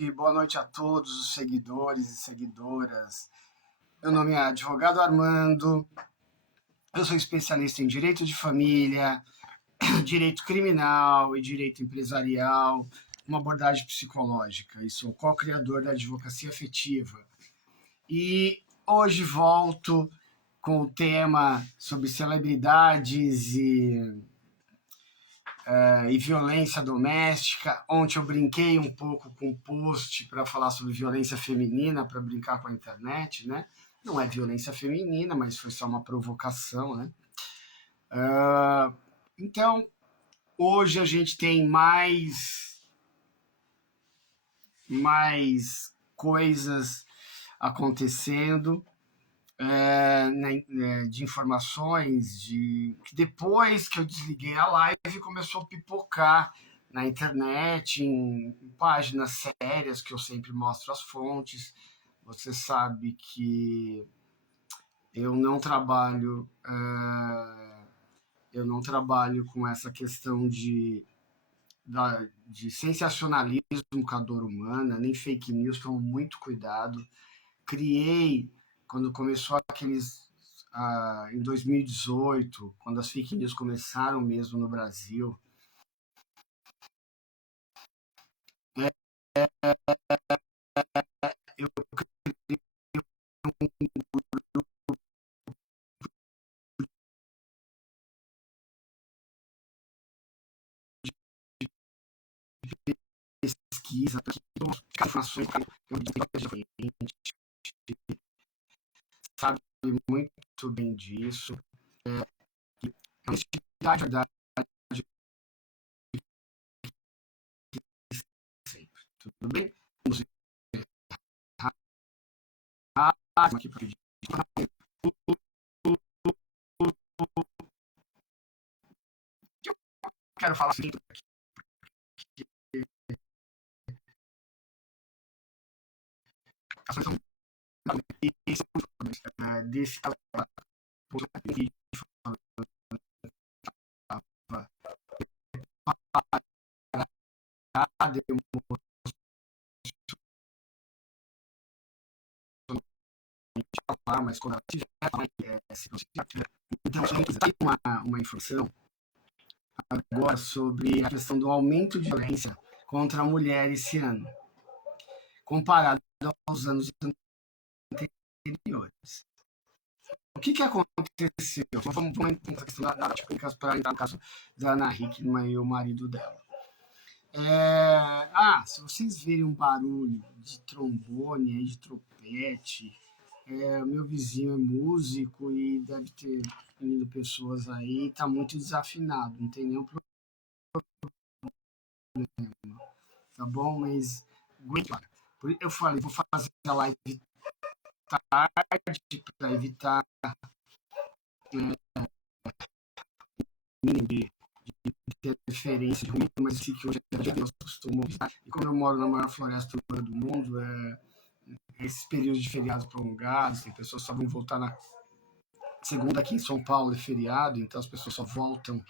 boa noite a todos os seguidores e seguidoras. Meu nome é Advogado Armando, eu sou especialista em direito de família, direito criminal e direito empresarial, uma abordagem psicológica, e sou co-criador da advocacia afetiva. E hoje volto com o tema sobre celebridades e violência doméstica. Ontem eu brinquei um pouco com um post para falar sobre violência feminina, para brincar com a internet, né? Não é violência feminina, mas foi só uma provocação, né? Então, hoje a gente tem mais coisas acontecendo, de informações que depois que eu desliguei a live começou a pipocar na internet, em páginas sérias que eu sempre mostro as fontes. Você sabe que eu não trabalho com essa questão de sensacionalismo com a dor humana, nem fake news, tomo muito cuidado. Criei, quando começou em 2018, quando as fake news começaram mesmo no Brasil, eu pesquisa, informações, sabe muito bem disso. A honestidade da sempre. Tudo bem? Vamos aqui para pedir. Eu quero falar assim, desse mas quando ela tiver, então, tem uma informação agora sobre a questão do aumento de violência contra a mulher esse ano, comparado aos anos anteriores. O que aconteceu? Vamos entrar na questão da técnicas para entrar no caso da Ana Hickman e o marido dela. Se vocês verem um barulho de trombone, de trompete, meu vizinho é músico e deve ter indo pessoas aí, tá muito desafinado, não tem nenhum problema, tá bom? Mas eu falei, vou fazer a live tarde para evitar de interferência de ruído, mas sei que hoje é dia Deus costumo visitar. E como eu moro na maior floresta urbana do mundo, esses períodos de feriados prolongados, tem pessoas que só vão voltar na segunda. Aqui em São Paulo é feriado, então as pessoas só voltam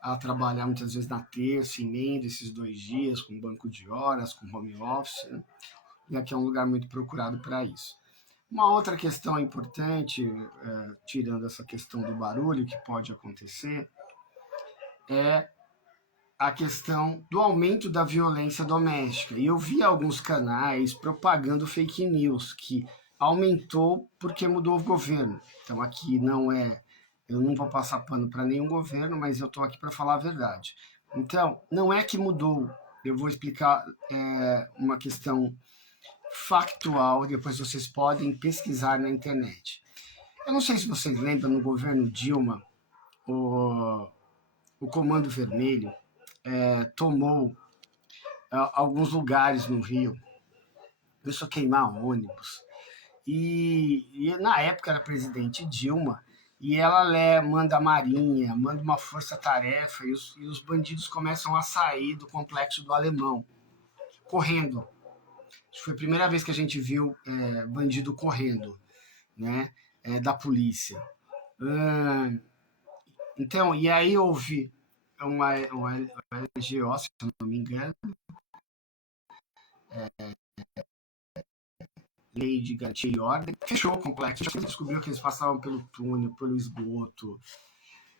a trabalhar muitas vezes na terça, emenda esses 2 dias com banco de horas, com home office, né? E aqui é um lugar muito procurado para isso. Uma outra questão importante, tirando essa questão do barulho que pode acontecer, é a questão do aumento da violência doméstica. E eu vi alguns canais propagando fake news, que aumentou porque mudou o governo. Então aqui eu não vou passar pano para nenhum governo, mas eu estou aqui para falar a verdade. Então, não é que mudou, eu vou explicar uma questão factual, depois vocês podem pesquisar na internet. Eu não sei se vocês lembram, no governo Dilma, o Comando Vermelho tomou alguns lugares no Rio, começou a queimar ônibus. E na época era presidente Dilma, e ela manda a Marinha, manda uma força-tarefa, e os bandidos começam a sair do complexo do Alemão, correndo. Foi a primeira vez que a gente viu bandido correndo, né, da polícia. Então, e aí houve uma LGO, se eu não me engano, lei de garantia e ordem, fechou o complexo, descobriu que eles passavam pelo túnel, pelo esgoto,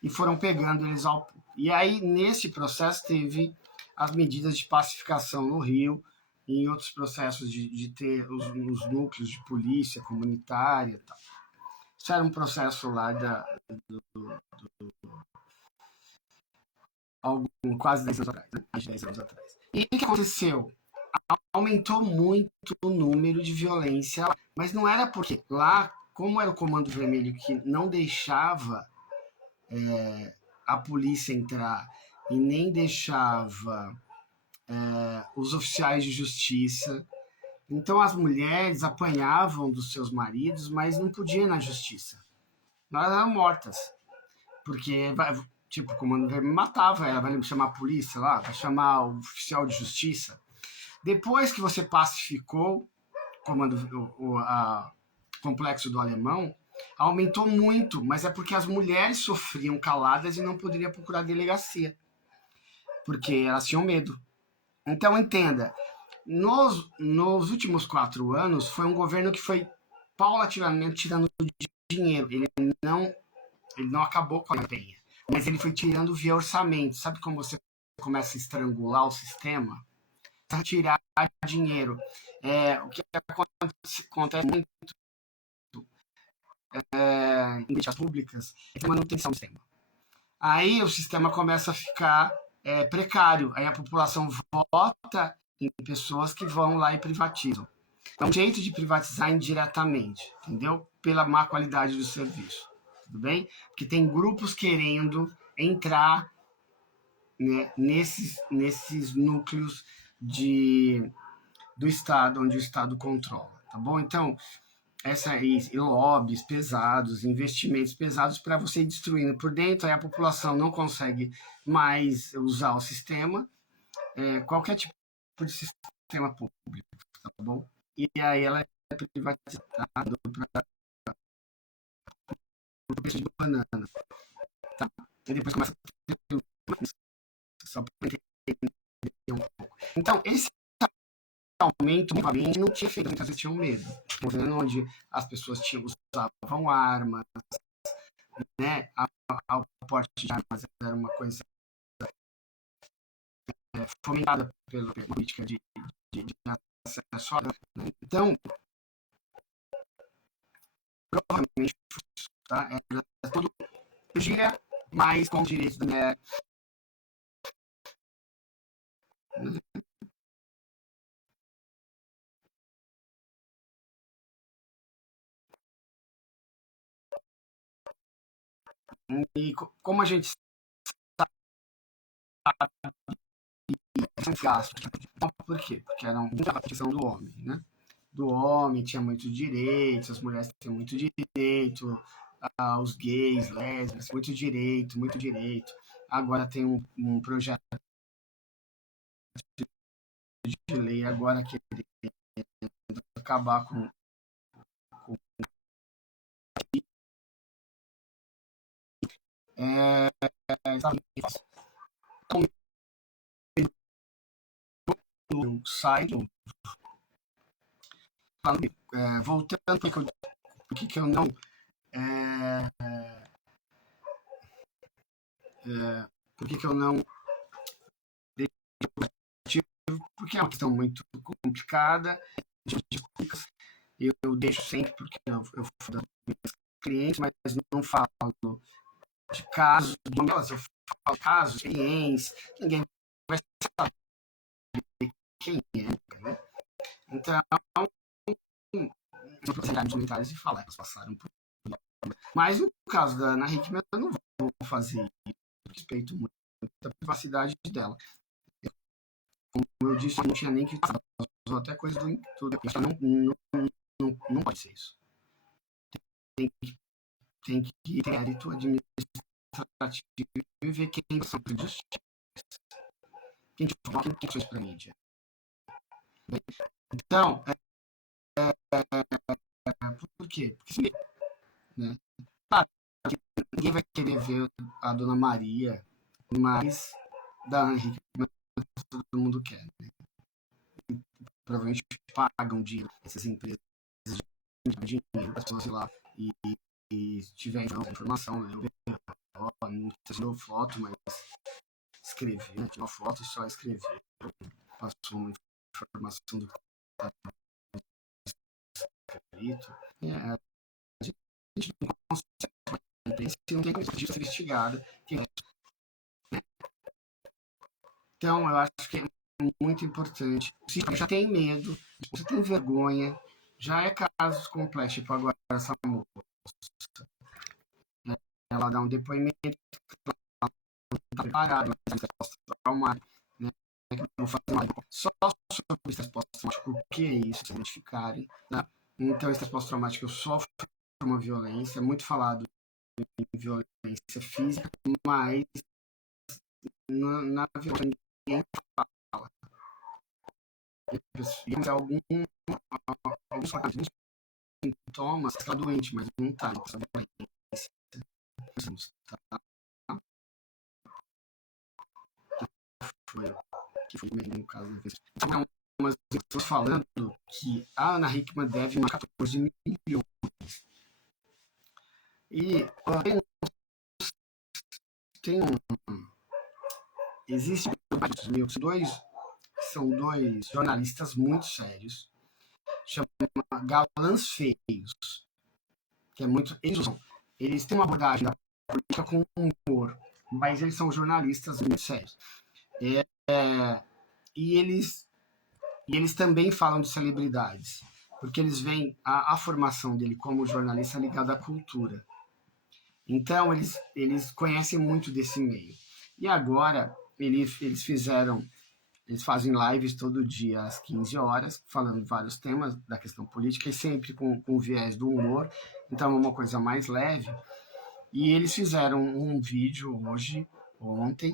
e foram pegando eles ao... E aí, nesse processo, teve as medidas de pacificação no Rio, e em outros processos de ter os núcleos de polícia comunitária e tal. Isso era um processo lá quase 10 anos atrás, né? Mais de 10 anos atrás. E o que aconteceu? Aumentou muito o número de violência, mas não era porque lá, como era o Comando Vermelho que não deixava a polícia entrar e nem deixava os oficiais de justiça, então as mulheres apanhavam dos seus maridos, mas não podiam ir na justiça. Elas eram mortas, porque tipo, o Comando Vermelho matava ela, vai chamar a polícia lá, vai chamar o oficial de justiça. Depois que você pacificou o complexo do Alemão, aumentou muito, mas é porque as mulheres sofriam caladas e não poderiam procurar delegacia, porque elas tinham medo. Então, entenda, nos últimos 4 anos, foi um governo que foi paulatinamente tirando dinheiro. Ele não acabou com a penha, mas ele foi tirando via orçamento. Sabe como você começa a estrangular o sistema? Para tirar dinheiro. O que acontece muito em políticas públicas é a manutenção do sistema. Aí o sistema começa a ficar precário. Aí a população vota em pessoas que vão lá e privatizam. É um jeito de privatizar indiretamente, entendeu? Pela má qualidade do serviço. Tudo bem? Porque tem grupos querendo entrar, né, nesses núcleos do Estado, onde o Estado controla, tá bom? Então, e lobbies pesados, investimentos pesados para você ir destruindo por dentro, aí a população não consegue mais usar o sistema, qualquer tipo de sistema público, tá bom? E aí ela é privatizada para o preço de banana, tá? E depois começa a ter só para entender um pouco. Então, esse aumento novamente não tinha feito, muitas vezes tinham medo. Um governo onde as pessoas usavam armas, né? O porte de armas era uma coisa fomentada pela política de acesso à arma. Né? Então, provavelmente, tá? Era tudo dia, mas com direitos da mulher. E como a gente sabe, é um gasto. Por quê? Porque era uma questão do homem, né? Do homem tinha muitos direitos, as mulheres tinham muito direito, os gays, lésbicas, muito direito, muito direito. Agora tem um projeto de lei agora querendo acabar com site, voltando por que eu não por que eu não porque é uma questão muito complicada, eu deixo sempre porque eu falo das minhas clientes, mas não falo de casos, eu falo de casos, experiências, ninguém vai saber quem é, né? Então, os militares e falar que elas passaram por isso. Mas no caso da Ana Hickman, eu não vou fazer isso, respeito muito a privacidade dela. Como eu disse, não tinha nem que usar até coisa do tudo. Não pode ser isso. Tem que ter mérito administrativo e ver quem são de justiça. Quem tem questões para a mídia. Então, por quê? Porque né? Claro, ninguém vai querer ver a Dona Maria, mas da Ana Hickman todo mundo quer. Né? Provavelmente pagam dinheiro essas empresas dinheiro para as pessoas ir lá e tiver informação, né? Não tirou foto, mas escrever, né? Tirou foto e só escrever. Passou uma informação do que estava escrito. A gente não consegue, não tem coisa de ser investigada. Então, eu acho que é muito importante. Se já tem medo, se você tem vergonha, já é caso complexo. Tipo, agora essa moça, né? Ela dá um depoimento, ela está preparada, mas é pós-traumático, né? Eu vou fazer uma só sobre estresse pós-traumático, o que é isso, se identificarem. Né? Então, estresse pós-traumático eu sofro uma violência, é muito falado em violência física, mas na violência ninguém fala. Alguns sintomas, está doente, mas não está. Tá? Que foi no caso da vez. Umas pessoas falando que a Ana Hickman deve mais 14 milhões. E tem existe são dois jornalistas muito sérios, chama Galãs Feios, que é muito eles têm uma abordagem da política com humor, mas eles são jornalistas muito sérios. E eles também falam de celebridades, porque eles veem a formação dele como jornalista ligada à cultura. Então, eles conhecem muito desse meio. E agora, eles fazem lives todo dia às 15 horas, falando de vários temas da questão política e sempre com o viés do humor. Então, é uma coisa mais leve. E eles fizeram um vídeo ontem,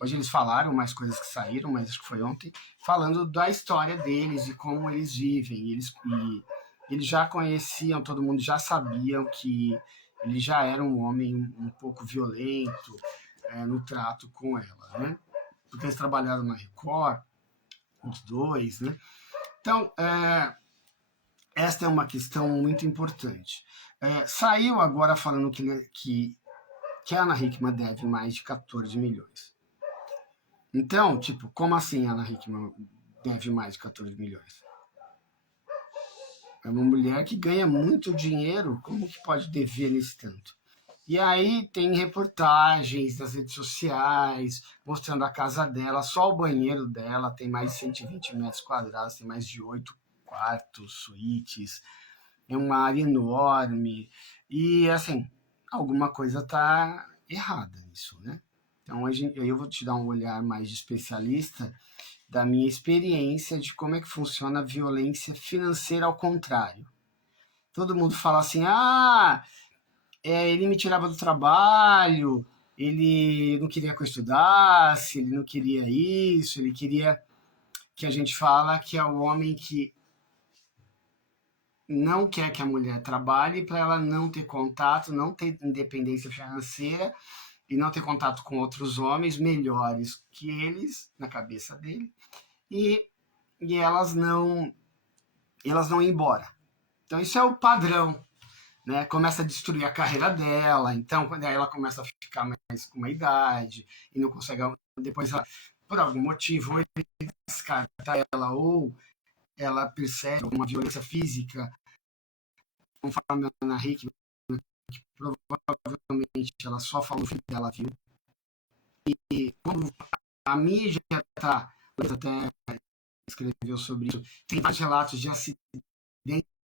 eles falaram mais coisas que saíram, mas acho que foi ontem, falando da história deles e como eles vivem. Eles já conheciam, todo mundo já sabia que ele já era um homem um pouco violento no trato com ela, né? Porque eles trabalharam na Record, os dois, né? Então, esta é uma questão muito importante. Saiu agora falando que a Ana Hickman deve mais de 14 milhões. Então, tipo, como assim a Ana Hickman deve mais de 14 milhões? É uma mulher que ganha muito dinheiro, como que pode dever nesse tanto? E aí tem reportagens das redes sociais mostrando a casa dela, só o banheiro dela tem mais de 120 metros quadrados, tem mais de 8 quartos, suítes, é uma área enorme. E assim, alguma coisa tá errada nisso, né? Então eu vou te dar um olhar mais de especialista da minha experiência de como é que funciona a violência financeira ao contrário. Todo mundo fala assim, ele me tirava do trabalho, ele não queria que eu estudasse, ele não queria isso, ele queria que a gente fala que é o homem que não quer que a mulher trabalhe para ela não ter contato, não ter independência financeira e não ter contato com outros homens melhores que eles, na cabeça dele, e elas não ir embora. Então isso é o padrão, né? Começa a destruir a carreira dela, então quando ela começa a ficar mais com uma idade e não consegue, depois ela, por algum motivo, ou ele descarta ela, ou ela percebe uma violência física, conforme a Ana Hickman, que provavelmente ela só falou o filho dela viu. E como a mídia está, até escreveu sobre isso, tem vários relatos de acidentes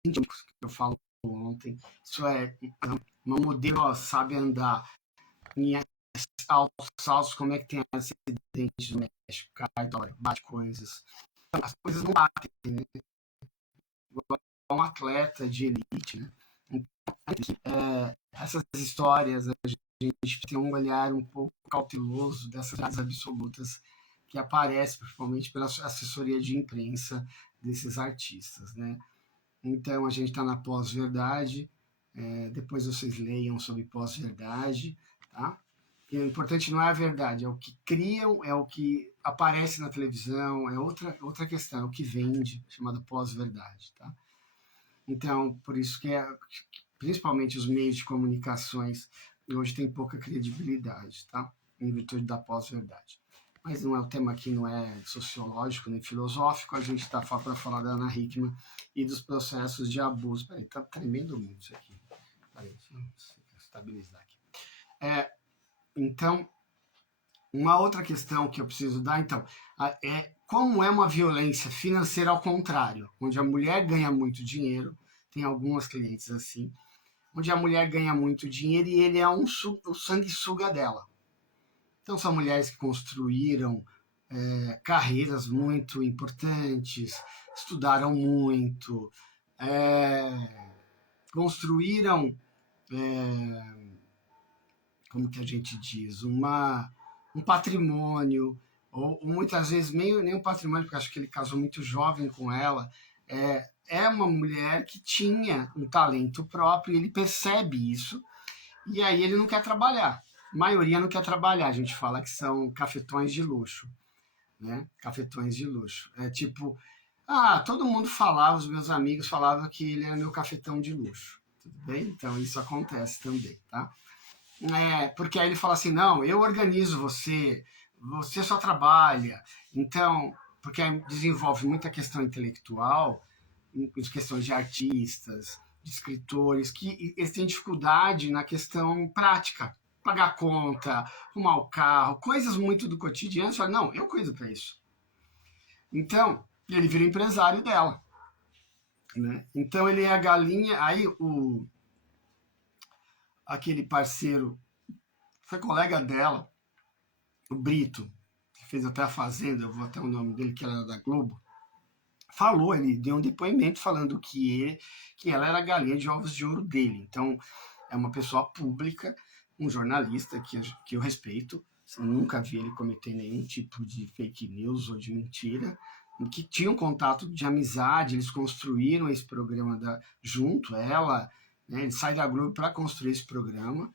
que eu falo ontem. Isso é uma modelo, sabe andar em altos, como é que tem acidentes no México, cai, bate coisas. As coisas não batem, né? Igual um atleta de elite, né? Então, essas histórias, a gente tem um olhar um pouco cauteloso dessas verdades absolutas que aparecem, principalmente pela assessoria de imprensa desses artistas, né? Então, a gente está na pós-verdade, depois vocês leiam sobre pós-verdade, tá? E o importante não é a verdade, é o que criam, é o que aparece na televisão, é outra questão, é o que vende, chamada pós-verdade, tá? Então, por isso que principalmente os meios de comunicações hoje têm pouca credibilidade, tá? Em virtude da pós-verdade. Mas não é o tema aqui, não é sociológico nem filosófico, a gente está para falar da Ana Hickman e dos processos de abuso. Peraí, tá tremendo muito isso aqui. Peraí, deixa eu estabilizar aqui. Então, uma outra questão que eu preciso dar, então, é como é uma violência financeira ao contrário, onde a mulher ganha muito dinheiro, tem algumas clientes assim, onde a mulher ganha muito dinheiro e ele é o sanguessuga dela. Então, são mulheres que construíram carreiras muito importantes, estudaram muito, construíram, como que a gente diz, um patrimônio, ou muitas vezes nem um patrimônio, porque acho que ele casou muito jovem com ela. É uma mulher que tinha um talento próprio, e ele percebe isso, e aí ele não quer trabalhar. A maioria não quer trabalhar, a gente fala que são cafetões de luxo, né? Cafetões de luxo. É tipo, todo mundo falava, os meus amigos falavam que ele era meu cafetão de luxo. Tudo bem? Então isso acontece também, tá? Porque aí ele fala assim, não, eu organizo você só trabalha. Então, porque aí desenvolve muita questão intelectual, questões de artistas, de escritores, que eles têm dificuldade na questão prática. Pagar conta, arrumar o carro, coisas muito do cotidiano. Você fala, não, eu cuido para isso. Então, ele vira empresário dela. Né? Então, ele é a galinha. Aí, aquele parceiro foi colega dela, o Brito, que fez até a Fazenda, eu vou até o nome dele, que era da Globo, falou, ele deu um depoimento falando que ela era a galinha de ovos de ouro dele. Então, é uma pessoa pública, um jornalista que eu respeito, nunca vi ele cometer nenhum tipo de fake news ou de mentira, que tinha um contato de amizade, eles construíram esse programa junto, ela, né, ele sai da Globo para construir esse programa,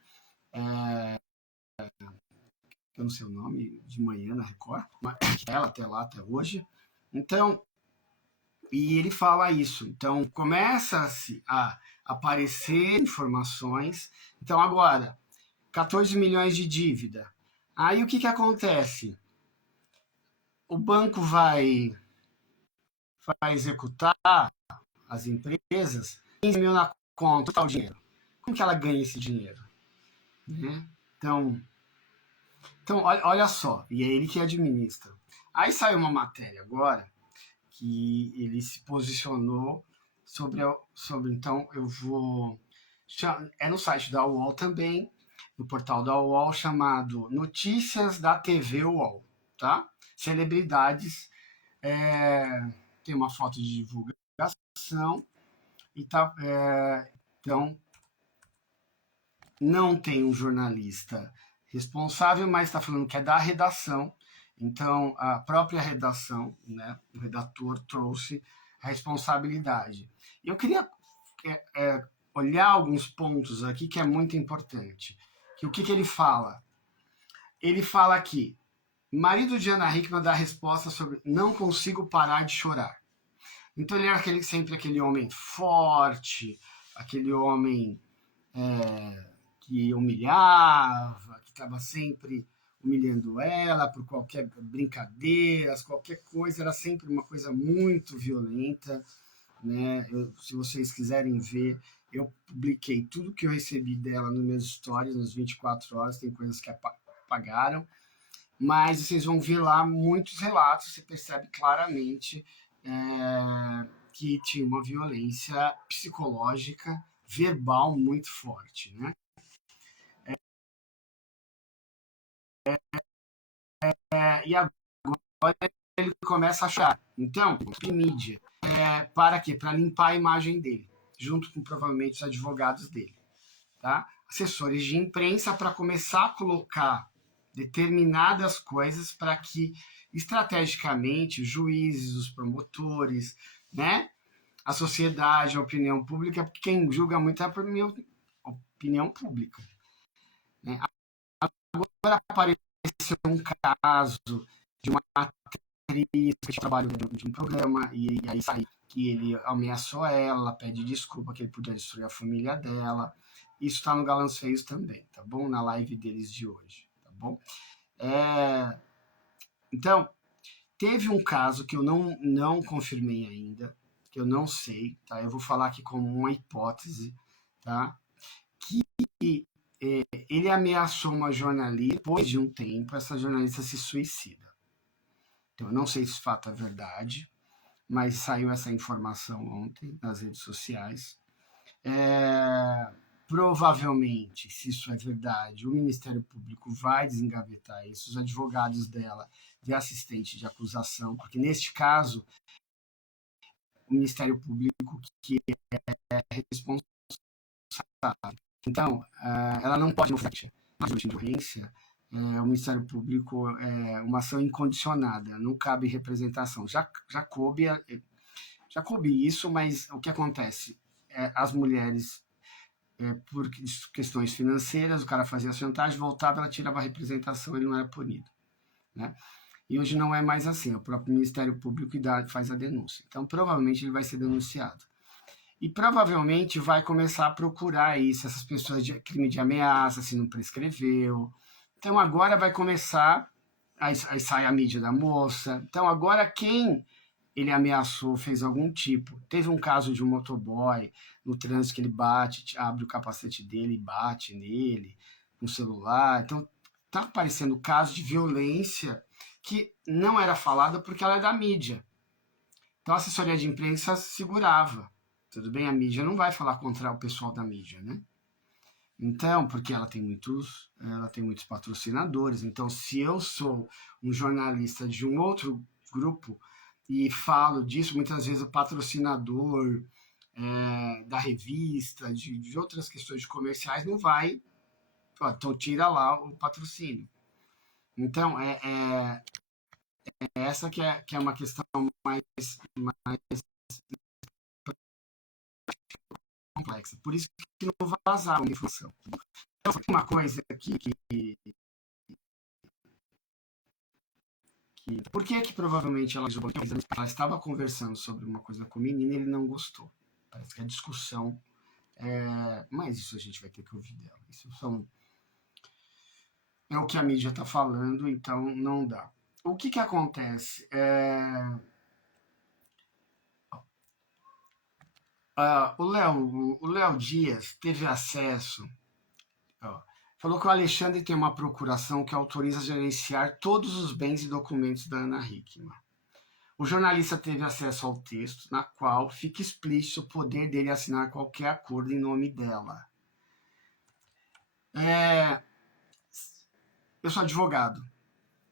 eu não sei o nome, de manhã na Record, mas ela até lá, até hoje. Então, e ele fala isso. Então, começa-se a aparecer informações. Então, agora, 14 milhões de dívida. Aí, o que acontece? O banco vai executar as empresas, 15 mil na conta, tal dinheiro. Como que ela ganha esse dinheiro? Né? Então, olha só, e é ele que administra. Aí saiu uma matéria agora que ele se posicionou sobre então eu vou é no site da UOL também, no portal da UOL, chamado Notícias da TV UOL, tá? Celebridades, tem uma foto de divulgação e tá, então não tem um jornalista responsável, mas está falando que é da redação. Então, a própria redação, né, o redator trouxe a responsabilidade. Eu queria olhar alguns pontos aqui que é muito importante. Que o que ele fala? Ele fala aqui, marido de Ana Hickman dá resposta sobre não consigo parar de chorar. Então ele era sempre aquele homem forte, aquele homem que humilhava, que estava sempre humilhando ela por qualquer brincadeira, qualquer coisa, era sempre uma coisa muito violenta. Né? Se vocês quiserem ver, eu publiquei tudo que eu recebi dela nos meus stories, nas 24 horas, tem coisas que apagaram, mas vocês vão ver lá muitos relatos, você percebe claramente que tinha uma violência psicológica, verbal muito forte, né? E agora ele começa a achar. Então, mídia. Para quê? Para limpar a imagem dele, junto com provavelmente os advogados dele. Tá? Assessores de imprensa para começar a colocar determinadas coisas para que, estrategicamente, os juízes, os promotores, né? A sociedade, a opinião pública, porque quem julga muito é a minha opinião pública. Né? Agora apareceu um caso de uma atriz que trabalhou de um programa e aí saiu que ele ameaçou ela pede desculpa, que ele podia destruir a família dela. Isso está no Galãs Feios também, tá bom? Na live deles de hoje, tá bom? Então, teve um caso que eu não confirmei ainda, que eu não sei, tá? Eu vou falar aqui como uma hipótese, tá? Que ele ameaçou uma jornalista, depois de um tempo, essa jornalista se suicida. Então, eu não sei se esse fato é verdade, mas saiu essa informação ontem nas redes sociais. Provavelmente, se isso é verdade, o Ministério Público vai desengavetar isso, os advogados dela de assistente de acusação, porque neste caso, o Ministério Público que é responsável. Então, ela não pode, na de urgência, o Ministério Público é uma ação incondicionada, não cabe representação. Já coube isso, mas o que acontece? As mulheres, por questões financeiras, o cara fazia chantagem, voltava, ela tirava a representação, ele não era punido. Né? E hoje não é mais assim, o próprio Ministério Público faz a denúncia. Então, provavelmente, ele vai ser denunciado. E provavelmente vai começar a procurar isso, essas pessoas de crime de ameaça, se não prescreveu. Então, agora vai começar, aí sai a mídia da moça. Então, agora quem ele ameaçou, fez algum tipo. Teve um caso de um motoboy no trânsito que ele bate, abre o capacete dele e bate nele, no celular. Então, tá aparecendo caso de violência que não era falada porque ela é da mídia. Então, a assessoria de imprensa segurava. Tudo bem, a mídia não vai falar contra o pessoal da mídia, né? Então, porque ela tem muitos patrocinadores. Então, se eu sou um jornalista de um outro grupo e falo disso, muitas vezes o patrocinador da revista, de outras questões de comerciais, não vai. Então, tira lá o patrocínio. Então, essa que é uma questão mais complexa. Por isso que não vazava a informação. Então, uma coisa por que provavelmente ela estava conversando sobre uma coisa com o menino e ele não gostou? Parece que a discussão mas isso a gente vai ter que ouvir dela. Isso é o que a mídia está falando, então não dá. O que acontece? O Léo Dias teve acesso. Falou que o Alexandre tem uma procuração que autoriza a gerenciar todos os bens e documentos da Ana Hickman. O jornalista teve acesso ao texto, na qual fica explícito o poder dele assinar qualquer acordo em nome dela. Eu sou advogado.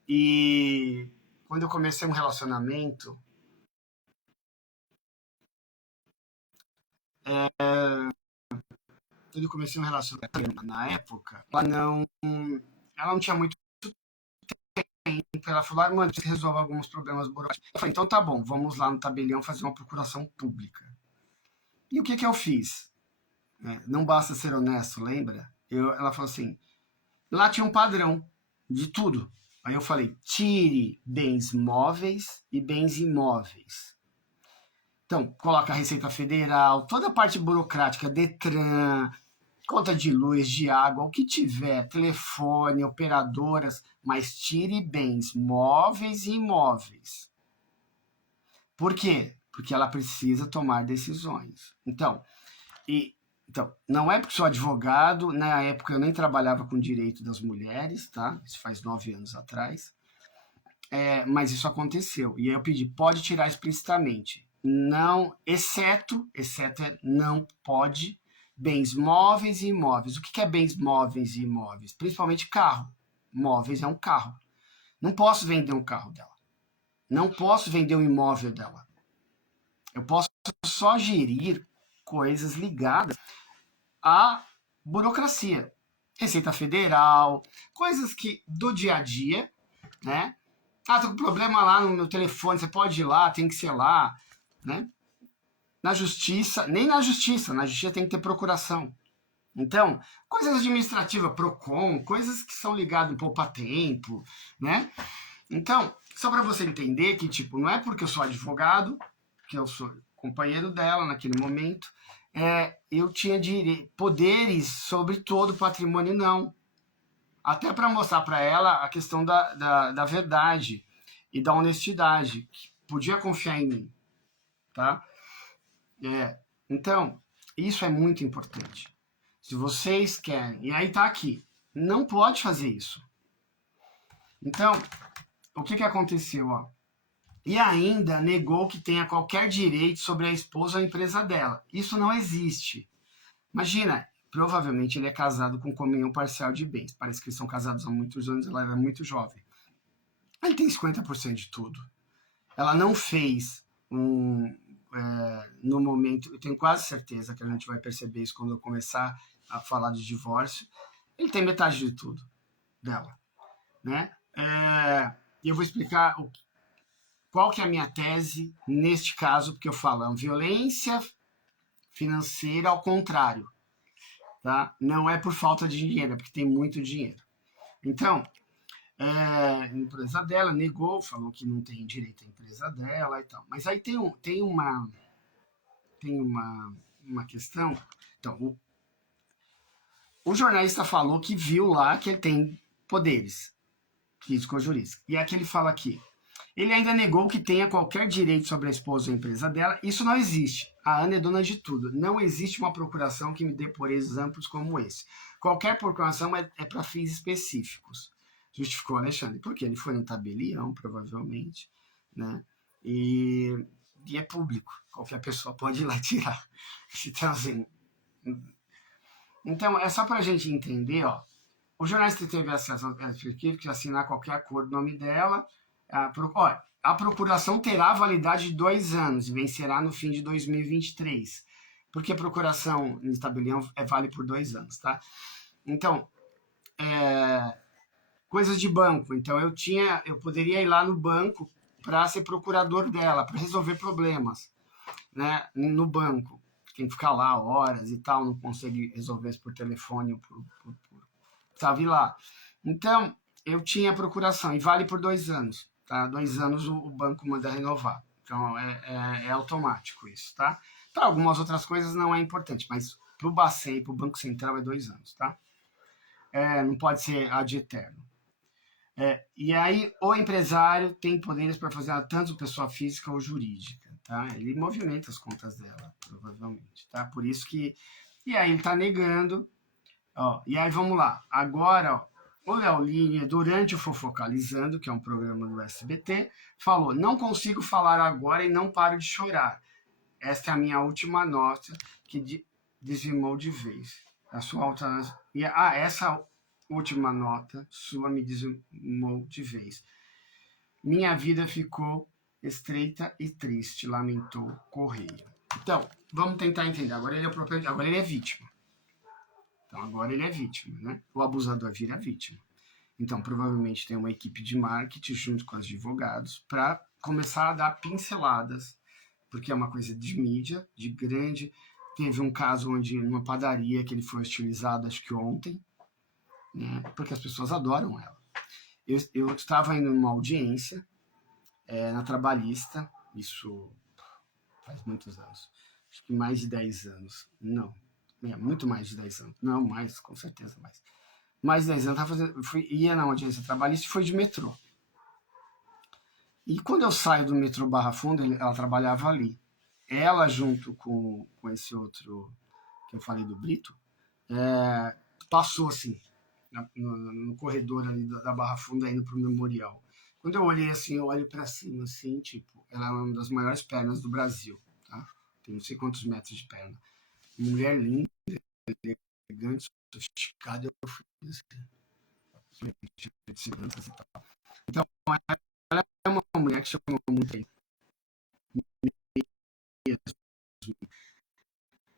E quando eu comecei um relacionamento, na época, ela não tinha muito tempo. Ela falou, mano, você resolve alguns problemas burocráticos. Eu falei, então tá bom, vamos lá no tabelião fazer uma procuração pública. E o que eu fiz? Não basta ser honesto, lembra? Ela falou assim, lá tinha um padrão de tudo. Aí eu falei, tire bens móveis e bens imóveis. Então, coloca a Receita Federal, toda a parte burocrática, Detran, conta de luz, de água, o que tiver, telefone, operadoras, mas tire bens móveis e imóveis. Por quê? Porque ela precisa tomar decisões. Então, não é porque sou advogado, na época eu nem trabalhava com direito das mulheres, tá? Isso faz 9 anos atrás. Mas isso aconteceu. E aí eu pedi, pode tirar explicitamente. Não, exceto não pode bens móveis e imóveis. O que é bens móveis e imóveis? Principalmente carro. Móveis é um carro. Não posso vender um carro dela. Não posso vender um imóvel dela. Eu posso só gerir coisas ligadas à burocracia. Receita Federal, coisas que do dia a dia, né? Tô com problema lá no meu telefone, você pode ir lá, tem que ser lá, né? Na justiça, nem na justiça tem que ter procuração. Então, coisas administrativas, PROCON, coisas que são ligadas em poupa-tempo, né? Então, só para você entender que, tipo, não é porque eu sou advogado, que eu sou companheiro dela naquele momento, eu tinha poderes sobre todo o patrimônio, não. Até para mostrar para ela a questão da verdade e da honestidade, que podia confiar em mim, tá? Então, isso é muito importante. Se vocês querem, e aí tá aqui, não pode fazer isso. Então, o que aconteceu? Ó? E ainda negou que tenha qualquer direito sobre a esposa ou a empresa dela. Isso não existe. Imagina, provavelmente ele é casado com comunhão parcial de bens. Parece que eles são casados há muitos anos, ela era muito jovem. Ele tem 50% de tudo. Ela não fez no momento, eu tenho quase certeza que a gente vai perceber isso quando eu começar a falar de divórcio, ele tem metade de tudo dela, né? E eu vou explicar qual que é a minha tese neste caso, porque eu falo, é uma violência financeira ao contrário, tá? Não é por falta de dinheiro, é porque tem muito dinheiro. Então, a empresa dela negou, falou que não tem direito à empresa dela e tal. Mas aí tem uma questão. Então, o jornalista falou que viu lá que ele tem poderes físico-jurídicos. E aqui ele fala aqui. Ele ainda negou que tenha qualquer direito sobre a esposa ou a empresa dela. Isso não existe. A Ana é dona de tudo. Não existe uma procuração que me dê poderes amplos como esse. Qualquer procuração é para fins específicos. Justificou Alexandre. Porque ele foi um tabelião, provavelmente, né? E é público. Qualquer pessoa pode ir lá tirar. Então, assim... Então, é só para a gente entender, ó. O jornalista teve acesso ao arquivo que assinar qualquer acordo no nome dela. A procuração terá validade de 2 anos e vencerá no fim de 2023. Porque a procuração em tabelião vale por 2 anos, tá? Então, coisas de banco. Então, eu poderia ir lá no banco para ser procurador dela, para resolver problemas, né, no banco. Tem que ficar lá horas e tal, não consegue resolver isso por telefone, sabe lá. Então, eu tinha procuração, e vale por 2 anos, tá? 2 anos o banco manda renovar. Então, é automático isso, tá? Para algumas outras coisas não é importante, mas para o Bacen e para o Banco Central é 2 anos, tá? Não pode ser ad eterno. E aí, o empresário tem poderes para fazer tanto pessoa física ou jurídica, tá? Ele movimenta as contas dela, provavelmente, tá? Por isso que... E aí ele está negando. Ó, e aí vamos lá. Agora, ó, o Léo Linha, durante o Fofocalizando, que é um programa do SBT, falou: não consigo falar agora e não paro de chorar. Esta é a minha última nota que desvimou de vez. A sua alta... essa última nota sua me desvimou de vez. Minha vida ficou estreita e triste, lamentou Correia. Então, vamos tentar entender. Agora ele é vítima. Então, agora ele é vítima, né? O abusador vira vítima. Então, provavelmente tem uma equipe de marketing junto com os advogados para começar a dar pinceladas, porque é uma coisa de mídia, de grande. Teve um caso onde, numa padaria, que ele foi hostilizado, acho que ontem, né? Porque as pessoas adoram ela. Eu estava indo numa audiência na Trabalhista, isso faz muitos anos, acho que mais de 10 anos. Não, muito mais de 10 anos. Não, mais, com certeza mais. Mais de 10 anos, ia na audiência trabalhista e foi de metrô. E quando eu saio do metrô Barra Funda, ela trabalhava ali. Ela, junto com esse outro que eu falei do Brito, passou assim, no corredor ali da Barra Funda, indo para o memorial. Quando eu olhei assim, eu olho para cima, assim, tipo, ela é uma das maiores pernas do Brasil, tá? Tem não sei quantos metros de perna. Mulher linda, elegante, sofisticada, eu fui assim, de segurança e tal. Então, ela é uma mulher que chamou muito aí.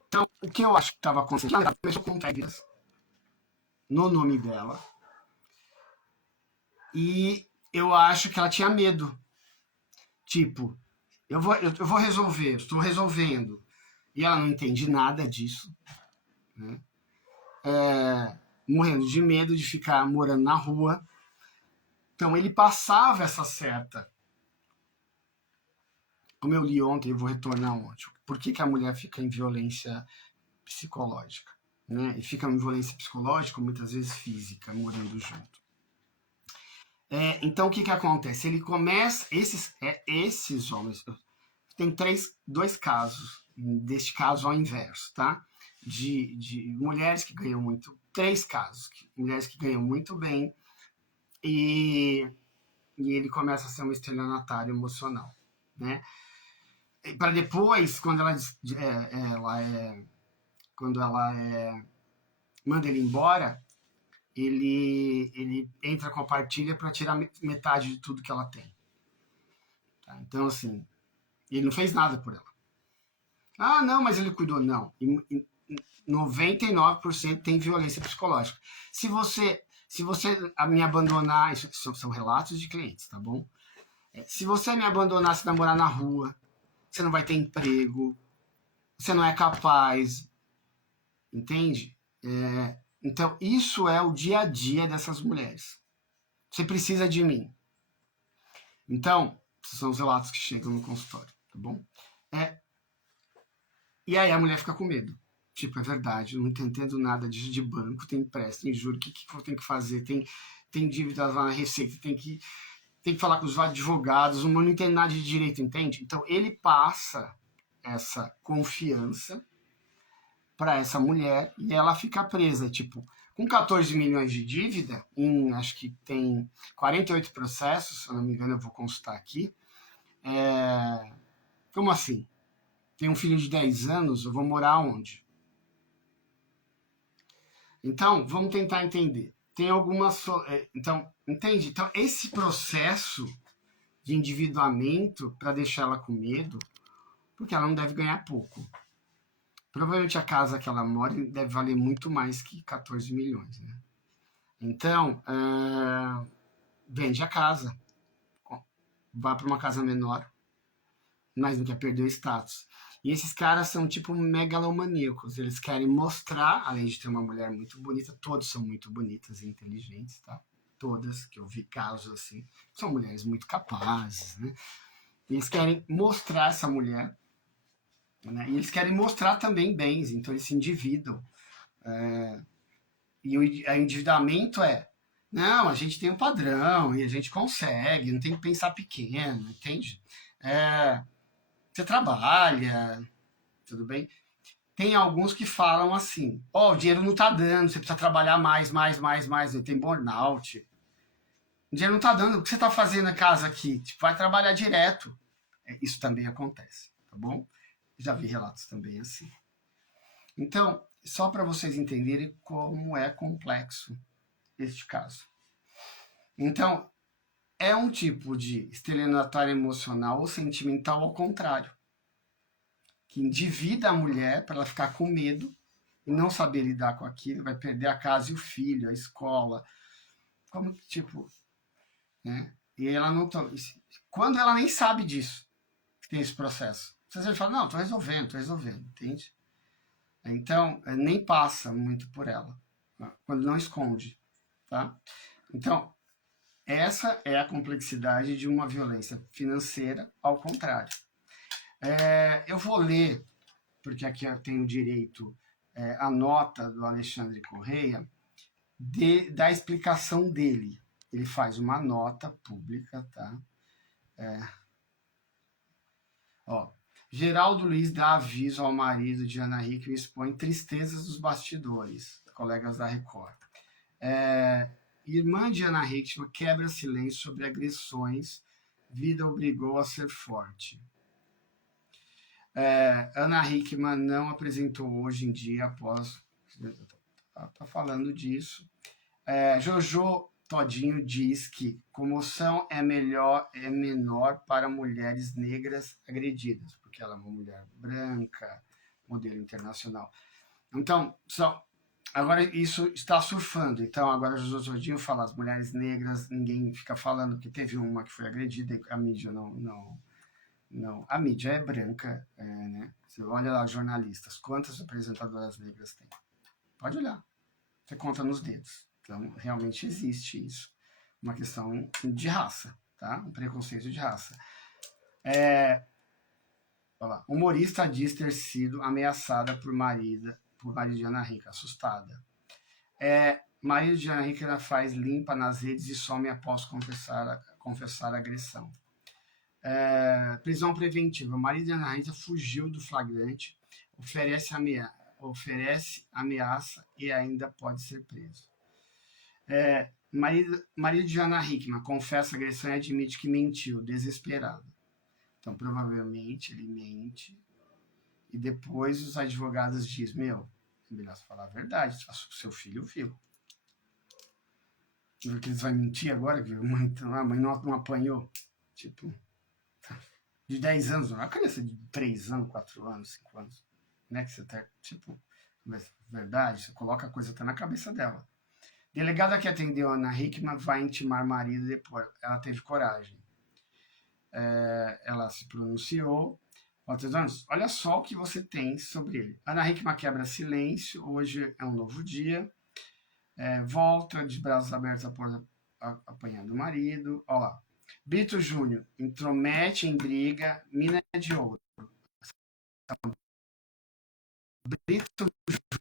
Então, o que eu acho que estava acontecendo? Ela começou com regras no nome dela. E eu acho que ela tinha medo. Tipo, eu vou resolver, estou resolvendo. E ela não entende nada disso. Né? Morrendo de medo de ficar morando na rua. Então ele passava essa certa como eu li ontem, eu vou retornar ontem. Por que a mulher fica em violência psicológica? Né? E fica em violência psicológica, muitas vezes física, morando junto. Então, o que acontece? Ele começa... Esses homens... Tem dois casos, deste caso ao inverso, tá? De mulheres que ganham muito... 3 casos. Mulheres que ganham muito bem e ele começa a ser um estelionatário emocional, né? Para depois, quando ela manda ele embora, ele entra com a partilha para tirar metade de tudo que ela tem. Tá? Então, assim, ele não fez nada por ela. Ah, não, mas ele cuidou. Não. 99% tem violência psicológica. Se você me abandonar, isso são relatos de clientes, tá bom? Se você me abandonar, se namorar na rua, você não vai ter emprego, você não é capaz, entende? Então, isso é o dia a dia dessas mulheres. Você precisa de mim. Então, esses são os relatos que chegam no consultório, tá bom? E aí a mulher fica com medo. Tipo, é verdade, eu não tô entendendo nada de banco, tem empréstimo, tem juros, o que eu tenho que fazer? Tem dívidas lá na Receita, tem que falar com os advogados, não entende nada de direito, entende? Então, ele passa essa confiança para essa mulher e ela fica presa, tipo, com 14 milhões de dívida, acho que tem 48 processos, se eu não me engano, eu vou consultar aqui. Como assim? Tem um filho de 10 anos, eu vou morar onde? Então, vamos tentar entender. Tem algumas... Então, entende? Então, esse processo de endividamento para deixar ela com medo, porque ela não deve ganhar pouco. Provavelmente a casa que ela mora deve valer muito mais que 14 milhões. Né? Então, vende a casa. Vá para uma casa menor, mas não quer perder o status. E esses caras são tipo megalomaníacos. Eles querem mostrar, além de ter uma mulher muito bonita, todos são muito bonitas e inteligentes, tá? Todas, que eu vi casos assim, são mulheres muito capazes, né? E eles querem mostrar essa mulher, né? E eles querem mostrar também bens, então eles se endividam. E o endividamento não, a gente tem um padrão e a gente consegue, não tem que pensar pequeno, entende? Você trabalha, tudo bem? Tem alguns que falam assim, o dinheiro não tá dando, você precisa trabalhar mais, tem burnout. O dinheiro não tá dando, o que você tá fazendo na casa aqui? Tipo, vai trabalhar direto. Isso também acontece, tá bom? Já vi relatos também assim. Então, só para vocês entenderem como é complexo este caso. Então, é um tipo de estelionatário emocional ou sentimental ao contrário, que endivida a mulher para ela ficar com medo e não saber lidar com aquilo, vai perder a casa e o filho, a escola. Como tipo, né? E ela não quando ela nem sabe disso, que tem esse processo. Você fala, não, tô resolvendo, entende? Então, nem passa muito por ela, quando não esconde, tá? Então, essa é a complexidade de uma violência financeira ao contrário. Eu vou ler, porque aqui eu tenho direito, a nota do Alexandre Correia, da explicação dele. Ele faz uma nota pública, tá? Geraldo Luiz dá aviso ao marido de Ana Hickman e expõe tristezas dos bastidores, colegas da Record. Irmã de Ana Hickman quebra silêncio sobre agressões, vida obrigou a ser forte. Ana Hickman não apresentou hoje em dia após... Tá falando disso. Jojo Todinho diz que comoção é menor para mulheres negras agredidas, porque ela é uma mulher branca, modelo internacional. Então, agora isso está surfando. Então, agora Jojo Todinho fala, as mulheres negras, ninguém fica falando, que teve uma que foi agredida e a mídia não. A mídia é branca, né? Você olha lá, jornalistas, quantas apresentadoras negras tem? Pode olhar. Você conta nos dedos. Então, realmente existe isso. Uma questão de raça, tá? Um preconceito de raça. Olha lá. Humorista diz ter sido ameaçada por marido de Ana Hickman, assustada. Marido de Ana Hickman faz limpa nas redes e some após confessar a agressão. Prisão preventiva. O marido de Ana Hickman fugiu do flagrante, oferece ameaça e ainda pode ser preso. Marido de Ana Hickman confessa a agressão e admite que mentiu, desesperado. Então, provavelmente, ele mente e depois os advogados dizem, meu, é melhor você falar a verdade, o seu filho viu. Porque eles vão mentir agora, que a mãe não apanhou. Tipo, de 10 anos, não é uma criança de 3 anos, 4 anos, 5 anos. Né? Que você tá, tipo, verdade, você coloca a coisa até na cabeça dela. Delegada que atendeu a Ana Hickman vai intimar marido depois. Ela teve coragem. Ela se pronunciou. Olha só o que você tem sobre ele. Ana Hickman quebra silêncio. Hoje é um novo dia. Volta de braços abertos apanhando o marido. Olha lá. Brito Júnior intromete em briga. Mina de ouro. Brito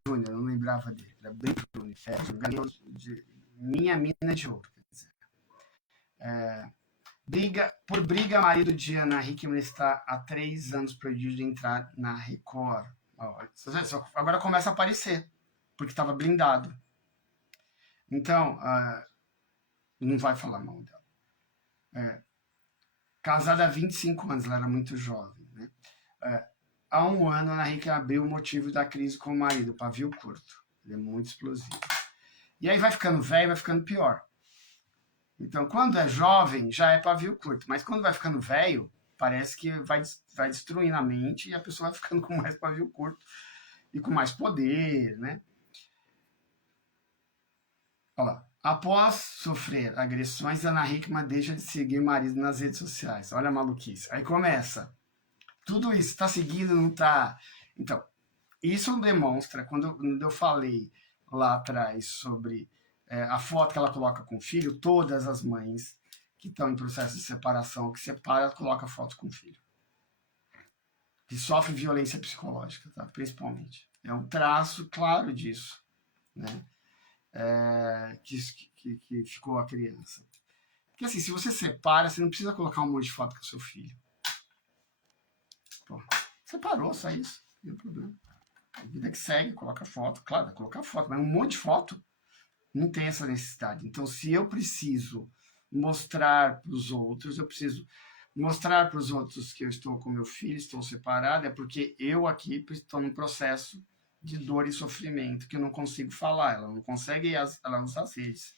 Júnior, não lembrava dele. Era Brito Júnior. Ganhou de minha mina de ouro. Quer dizer. Por briga, marido de Ana Hickman está há 3 anos proibido de entrar na Record. Agora começa a aparecer, porque estava blindado. Então, não vai falar mal dela. Casada há 25 anos, ela era muito jovem. Né? Há 1 ano, Ana Hickman abriu o motivo da crise com o marido, pavio curto. Ele é muito explosivo. E aí vai ficando velho, vai ficando pior. Então, quando é jovem, já é pavio curto. Mas quando vai ficando velho, parece que vai destruindo a mente e a pessoa vai ficando com mais pavio curto e com mais poder, né? Olha lá. Após sofrer agressões, Ana Hickman deixa de seguir o marido nas redes sociais. Olha a maluquice. Aí começa. Tudo isso, está seguindo, não está... Então, isso demonstra, quando eu falei lá atrás sobre a foto que ela coloca com o filho, todas as mães que estão em processo de separação, que separa, coloca foto com o filho. Que sofre violência psicológica, tá? Principalmente. É um traço claro disso, né? Que ficou a criança. Porque assim, se você separa, você não precisa colocar um monte de foto com o seu filho. Pô, separou, só isso. Não tem problema. A vida que segue, coloca foto. Claro, vai colocar foto, mas um monte de foto não tem essa necessidade. Então, se eu preciso mostrar para os outros, eu preciso mostrar para os outros que eu estou com meu filho, estou separado, é porque eu aqui estou num processo de dor e sofrimento que eu não consigo falar. Ela não consegue, ela usa as redes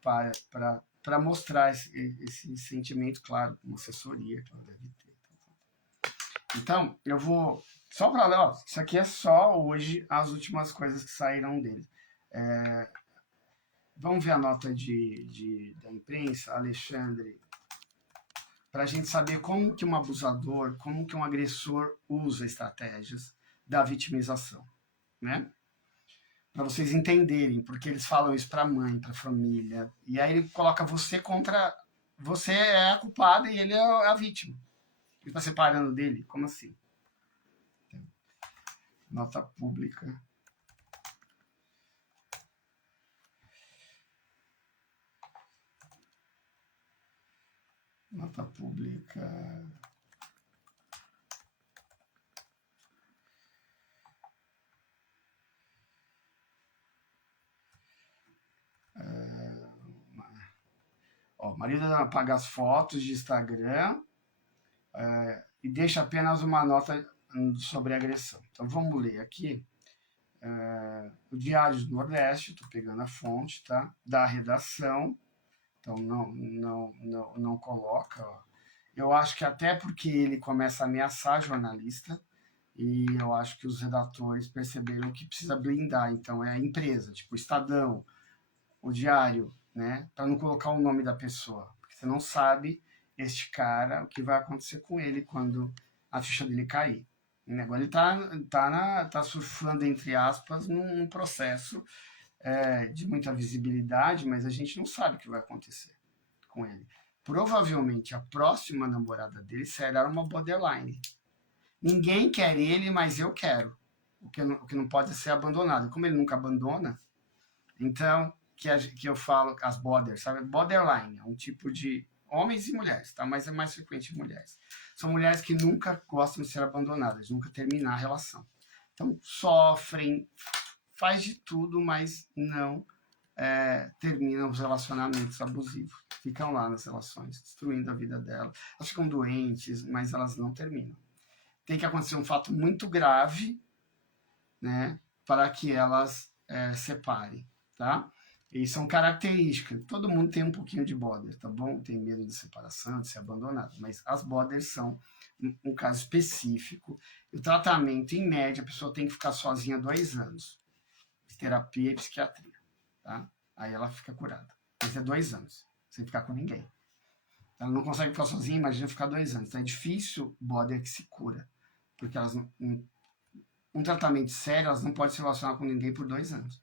para mostrar esse sentimento, claro, com assessoria que ela deve ter. Então, eu vou... Só para ler, ó, isso aqui é só hoje as últimas coisas que saíram dele. Vamos ver a nota da imprensa, Alexandre, para a gente saber como que um abusador, como que um agressor usa estratégias da vitimização, né? Para vocês entenderem, porque eles falam isso para a mãe, para a família, e aí ele coloca você contra... Você é a culpada e ele é a vítima. Ele está separando dele? Como assim? Nota pública. Nota pública. Marido apaga as fotos de Instagram e deixa apenas uma nota sobre agressão. Então vamos ler aqui. O Diário do Nordeste, estou pegando a fonte, tá? Da redação. Então não coloca. Ó. Eu acho que até porque ele começa a ameaçar jornalista e eu acho que os redatores perceberam que precisa blindar. Então é a empresa, tipo o Estadão, o Diário, né? Para não colocar o nome da pessoa, porque você não sabe este cara o que vai acontecer com ele quando a ficha dele cair. Agora ele tá surfando, entre aspas, num processo de muita visibilidade, mas a gente não sabe o que vai acontecer com ele. provavelmente a próxima namorada dele será uma borderline. Ninguém quer ele, mas eu quero. O que não pode ser abandonado. Como ele nunca abandona, então, que eu falo, as borders, sabe? Borderline é um tipo de homens e mulheres, tá? Mas é mais frequente em mulheres. São mulheres que nunca gostam de ser abandonadas, nunca terminar a relação. Então, sofrem, faz de tudo, mas não terminam os relacionamentos abusivos. Ficam lá nas relações, destruindo a vida delas. Elas ficam doentes, mas elas não terminam. Tem que acontecer um fato muito grave, né, para que elas separem, tá? E são características. Todo mundo tem um pouquinho de border, tá bom? Tem medo de separação, de ser abandonado. Mas as borders são um caso específico. O tratamento, em média, a pessoa tem que ficar sozinha 2 anos. Terapia e psiquiatria, tá? Aí ela fica curada. Mas é 2 anos, sem ficar com ninguém. Ela não consegue ficar sozinha, imagina ficar 2 anos. Então é difícil border que se cura. Porque elas um tratamento sério, elas não podem se relacionar com ninguém por 2 anos.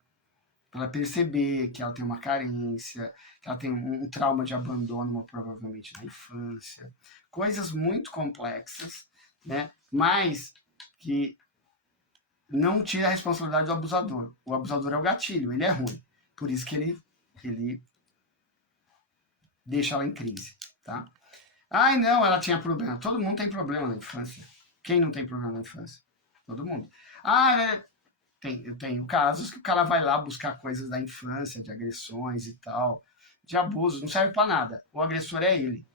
Para ela perceber que ela tem uma carência, que ela tem um trauma de abandono, provavelmente na infância. Coisas muito complexas, né? Mas que não tira a responsabilidade do abusador. O abusador é o gatilho, ele é ruim. Por isso que ele deixa ela em crise, tá? Ai, não, ela tinha problema. Todo mundo tem problema na infância. Quem não tem problema na infância? Todo mundo. Ah, eu tenho casos que o cara vai lá buscar coisas da infância, de agressões e tal, de abusos, não serve para nada. O agressor é ele.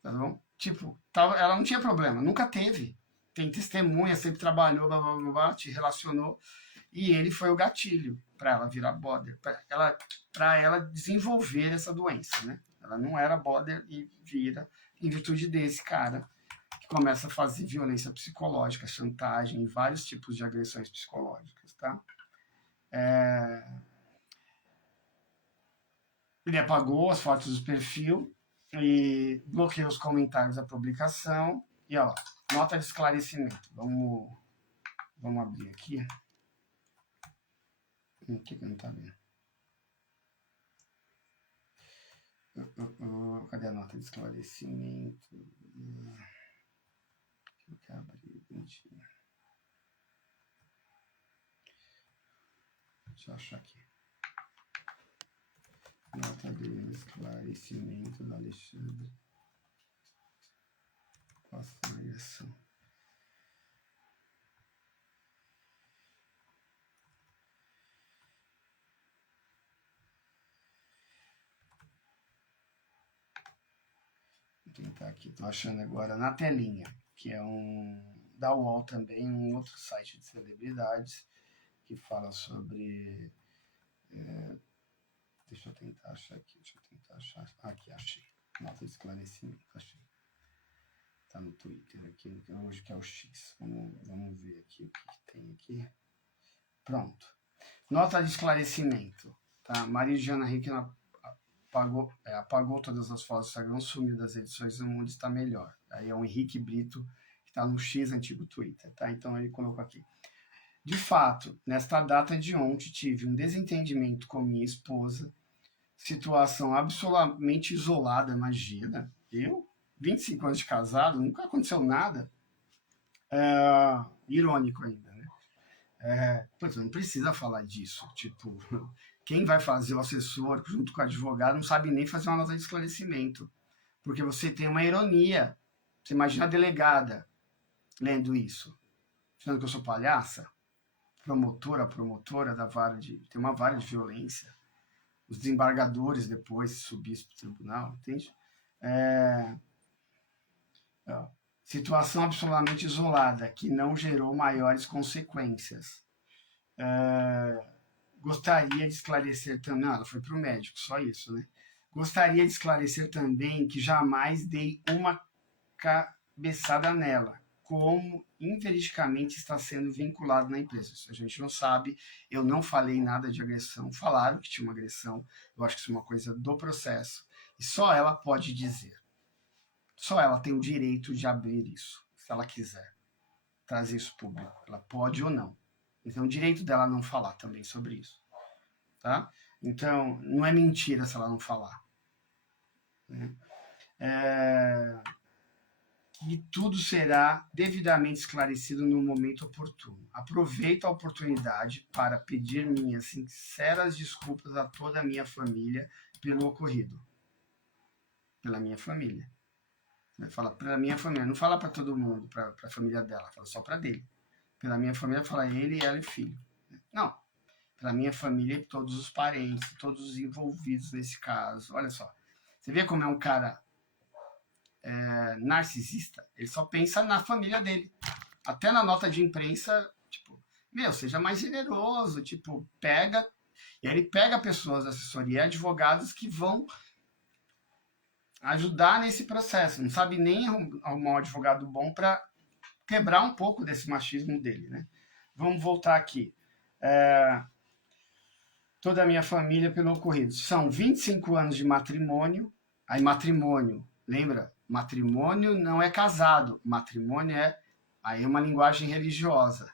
Tá bom? Tipo, ela não tinha problema, nunca teve. Tem testemunha, sempre trabalhou, blá, blá, blá, blá, te relacionou. E ele foi o gatilho para ela virar border, para ela desenvolver essa doença, né? Ela não era border e vira em virtude desse cara que começa a fazer violência psicológica, chantagem e vários tipos de agressões psicológicas, tá? Ele apagou as fotos do perfil e bloqueou os comentários da publicação. E ó, nota de esclarecimento. Vamos abrir aqui. O que não tá vendo? Cadê a nota de esclarecimento? Deixa eu abrir, bonitinho. Deixa eu achar aqui. Nota de esclarecimento do Alexandre. Passando isso. Vou tentar aqui. Tô achando agora na telinha, que é da UOL também, um outro site de celebridades que fala sobre... deixa eu tentar achar aqui. Aqui, achei. Nota de esclarecimento, achei. Tá no Twitter aqui, hoje que é o X. Vamos ver aqui o que tem aqui. Pronto. Nota de esclarecimento. Tá? Maria Joana Henrique apagou todas as fotos do Instagram, sumiu das edições do mundo, está melhor. Aí é o Henrique Brito, que está no X antigo Twitter. Tá? Então ele colocou aqui. De fato, nesta data de ontem, tive um desentendimento com minha esposa, situação absolutamente isolada, imagina. Eu, 25 anos de casado, nunca aconteceu nada. Irônico ainda, né? Putz, não precisa falar disso. Tipo, quem vai fazer o assessor junto com o advogado não sabe nem fazer uma nota de esclarecimento. Porque você tem uma ironia. Você imagina a delegada lendo isso. Achando que eu sou palhaça? Promotora da vara tem uma vara de violência. Os desembargadores depois subissem para o tribunal, entende? Situação absolutamente isolada, que não gerou maiores consequências. Gostaria de esclarecer também... Não, ela foi para o médico, só isso, né? Gostaria de esclarecer também que jamais dei uma cabeçada nela, como inveridicamente está sendo vinculado na empresa. Isso a gente não sabe, eu não falei nada de agressão, falaram que tinha uma agressão, eu acho que isso é uma coisa do processo, e só ela pode dizer. Só ela tem o direito de abrir isso, se ela quiser trazer isso público. Ela pode ou não. Então, o direito dela não falar também sobre isso. Tá? Então, não é mentira se ela não falar. Né? E tudo será devidamente esclarecido no momento oportuno. Aproveito a oportunidade para pedir minhas sinceras desculpas a toda a minha família pelo ocorrido. Pela minha família. Fala pela minha família, não fala para todo mundo, para a família dela, fala só para dele. Pela minha família, fala ele, ela e o filho. Não, pela minha família e todos os parentes, todos os envolvidos nesse caso. Olha só, você vê como é um cara narcisista? Ele só pensa na família dele. Até na nota de imprensa, tipo, seja mais generoso, tipo, pega... E aí ele pega pessoas da assessoria, advogados que vão ajudar nesse processo. Não sabe nem arrumar um advogado bom para quebrar um pouco desse machismo dele, né? Vamos voltar aqui. Toda a minha família pelo ocorrido. São 25 anos de matrimônio. Aí matrimônio, lembra? Matrimônio não é casado. Matrimônio aí é uma linguagem religiosa.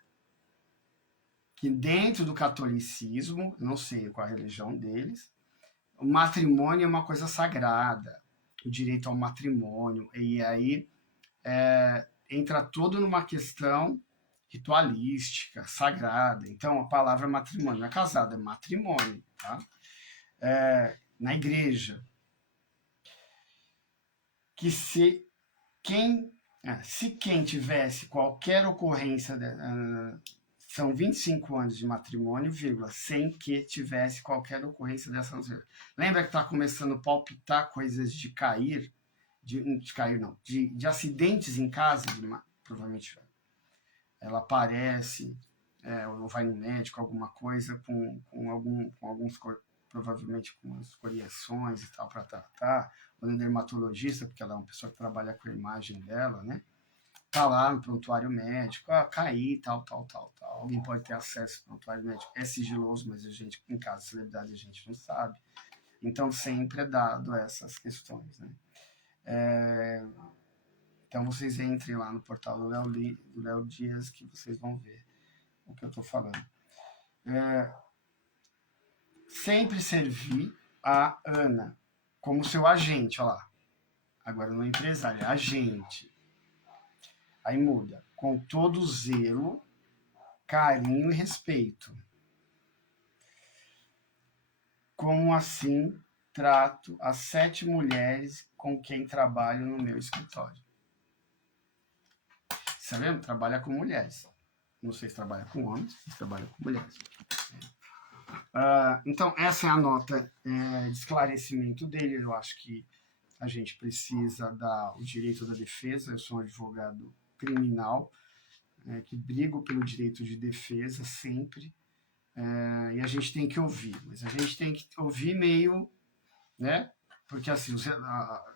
Que dentro do catolicismo, não sei qual a religião deles, o matrimônio é uma coisa sagrada. O direito ao matrimônio. E aí entra todo numa questão ritualística, sagrada. Então, a palavra matrimônio não é casado, é matrimônio. Tá? Na igreja. Que se quem tivesse qualquer ocorrência... são 25 anos de matrimônio, sem que tivesse qualquer ocorrência dessa... Lembra que está começando a palpitar coisas de cair? De acidentes em casa? Provavelmente ela aparece, ou vai no médico, alguma coisa, com alguns, provavelmente com as coriações e tal, para tratar, ou no dermatologista, porque ela é uma pessoa que trabalha com a imagem dela, né? Tá lá no prontuário médico, cair, tal. Alguém pode ter acesso ao prontuário médico, é sigiloso, mas a gente, em caso de celebridade, a gente não sabe. Então, sempre é dado essas questões, né? Então, vocês entrem lá no portal do Léo Dias, que vocês vão ver o que eu estou falando. Sempre servi a Ana como seu agente, olha lá. Agora não é empresário, é agente. Aí muda. Com todo zelo, carinho e respeito. Como assim trato as 7 mulheres com quem trabalho no meu escritório? Sabendo? Trabalha com mulheres. Não sei se trabalha com homens, mas trabalha com mulheres. Então, essa é a nota de esclarecimento dele. Eu acho que a gente precisa dar o direito da defesa. Eu sou um advogado criminal, que brigo pelo direito de defesa sempre. E a gente tem que ouvir. Mas a gente tem que ouvir meio... né? Porque assim,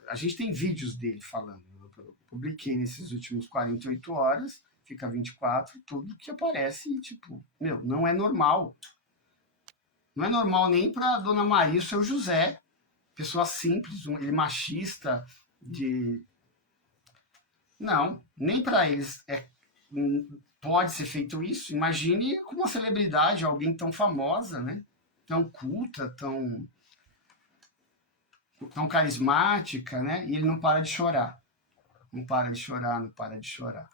a gente tem vídeos dele falando. Eu publiquei nesses últimos 48 horas, fica 24, tudo que aparece, tipo, não é normal. Não é normal nem para Dona Maria e o seu José, pessoa simples, ele machista, Não, nem para eles pode ser feito isso. Imagine com uma celebridade, alguém tão famosa, né? Tão culta, tão carismática, né? E ele não para de chorar. Não para de chorar.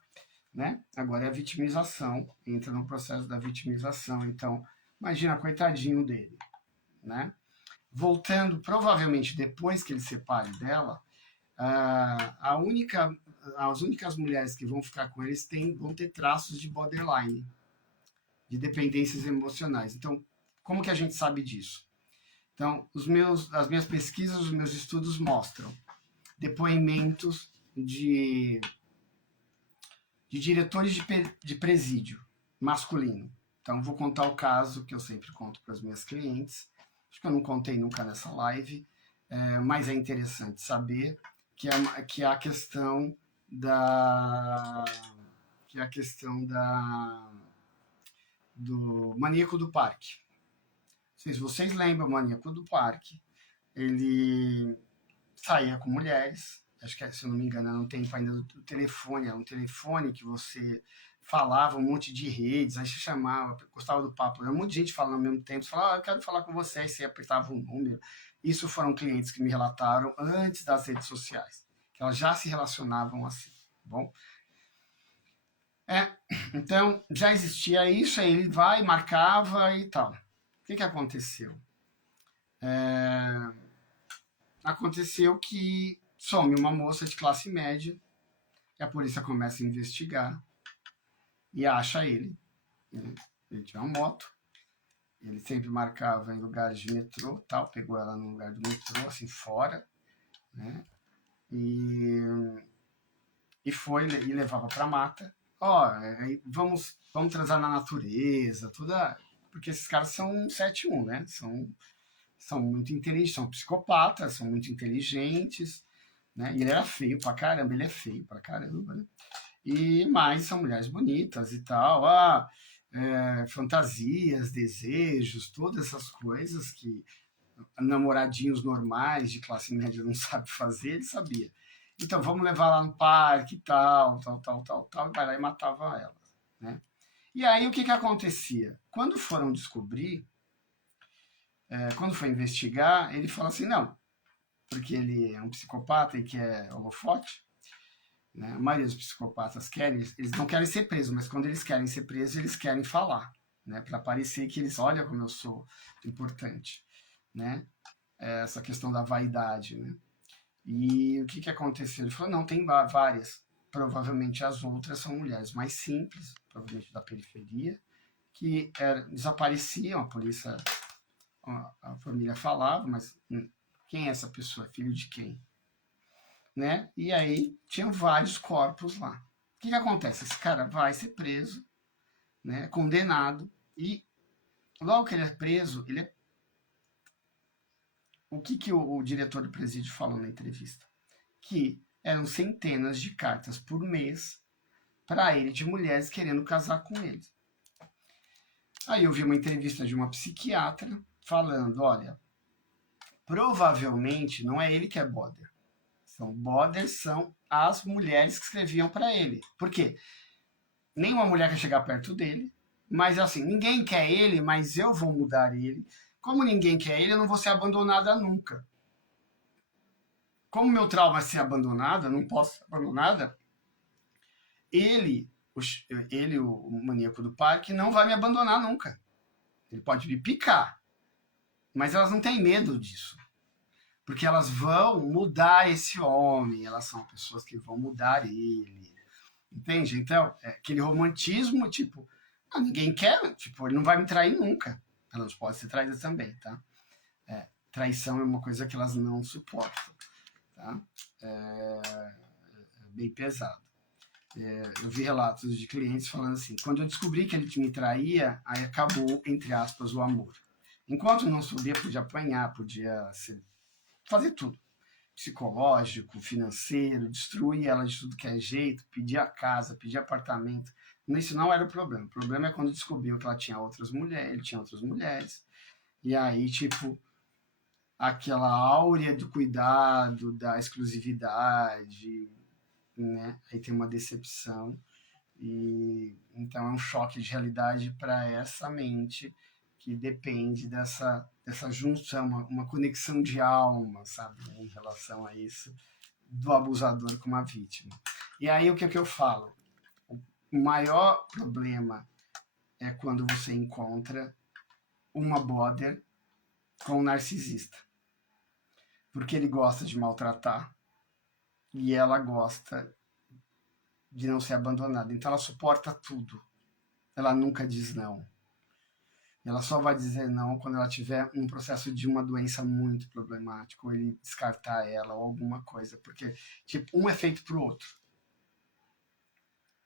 Né? Agora é a vitimização, entra no processo da vitimização. Então, imagina, coitadinho dele. Né? Voltando, provavelmente depois que ele separe dela, as únicas mulheres que vão ficar com eles vão ter traços de borderline, de dependências emocionais. Então, como que a gente sabe disso? Então, as minhas pesquisas, os meus estudos mostram depoimentos de diretores de presídio masculino. Então, vou contar o caso que eu sempre conto para as minhas clientes. Acho que eu não contei nunca nessa live, mas é interessante saber que é a questão do maníaco do parque. Se vocês lembram, o maníaco do parque, ele saía com mulheres, acho que, se eu não me engano, era um tempo ainda do telefone, era um telefone que você falava um monte de redes, aí você chamava, gostava do papo, era um monte de gente falando ao mesmo tempo, você falava, eu quero falar com você, aí você apertava um número. Isso foram clientes que me relataram antes das redes sociais. Elas já se relacionavam assim, tá bom? Então, já existia isso, aí ele vai, marcava e tal. O que aconteceu? Aconteceu que some uma moça de classe média, e a polícia começa a investigar e acha ele. Ele tinha uma moto, ele sempre marcava em lugares de metrô, tal, pegou ela no lugar do metrô, assim, fora, né? E foi e levava para mata. Ó, vamos transar na natureza, toda, porque esses caras são 7-1, né? São muito inteligentes, são psicopatas, são muito inteligentes, né? E ele era feio pra caramba, ele é feio pra caramba, né? E mais são mulheres bonitas e tal, fantasias, desejos, todas essas coisas que namoradinhos normais de classe média não sabe fazer, ele sabia. Então, vamos levar lá no parque e tal, e vai lá e matava ela, né? E aí, o que acontecia? Quando foram descobrir, quando foi investigar, ele falou assim, não, porque ele é um psicopata e quer holofote, né? A maioria dos psicopatas querem, eles não querem ser presos, mas quando eles querem ser presos, eles querem falar, né? Para parecer que eles, olha como eu sou importante, né? Essa questão da vaidade, né? E o que aconteceu? Ele falou, não, tem várias. Provavelmente as outras são mulheres mais simples, provavelmente da periferia, que desapareciam, a polícia, a família falava, mas quem é essa pessoa? Filho de quem? Né? E aí tinham vários corpos lá. O que acontece? Esse cara vai ser preso, né? Condenado, e logo que ele é preso, o que o diretor do presídio falou na entrevista? Que eram centenas de cartas por mês para ele de mulheres querendo casar com ele. Aí eu vi uma entrevista de uma psiquiatra falando, olha, provavelmente não é ele que é border. São as mulheres que escreviam para ele. Por quê? Nenhuma mulher quer chegar perto dele, mas assim, ninguém quer ele, mas eu vou mudar ele. Como ninguém quer ele, eu não vou ser abandonada nunca. Como meu trauma é ser abandonada, não posso ser abandonada, ele, o maníaco do parque, não vai me abandonar nunca. Ele pode me picar, mas elas não têm medo disso. Porque elas vão mudar esse homem, elas são pessoas que vão mudar ele. Entende? Então, aquele romantismo, tipo, ninguém quer, tipo, ele não vai me trair nunca. Elas podem ser traídas também, tá? Traição é uma coisa que elas não suportam, tá? É bem pesado. Eu vi relatos de clientes falando assim, quando eu descobri que ele me traía, aí acabou, entre aspas, o amor. Enquanto não sabia, podia apanhar, podia fazer tudo. Psicológico, financeiro, destruir ela de tudo que é jeito, pedir a casa, pedir apartamento. Isso não era o problema. O problema é quando descobriu que ela tinha outras mulheres, ele tinha outras mulheres. E aí, tipo, aquela áurea do cuidado, da exclusividade, né? Aí tem uma decepção. E então é um choque de realidade para essa mente que depende dessa junção, uma conexão de alma, sabe, em relação a isso, do abusador com a vítima. E aí o que eu falo? O maior problema é quando você encontra uma border com um narcisista. Porque ele gosta de maltratar e ela gosta de não ser abandonada. Então ela suporta tudo. Ela nunca diz não. Ela só vai dizer não quando ela tiver um processo de uma doença muito problemática, ou ele descartar ela, ou alguma coisa. Porque, tipo, um é feito pro outro.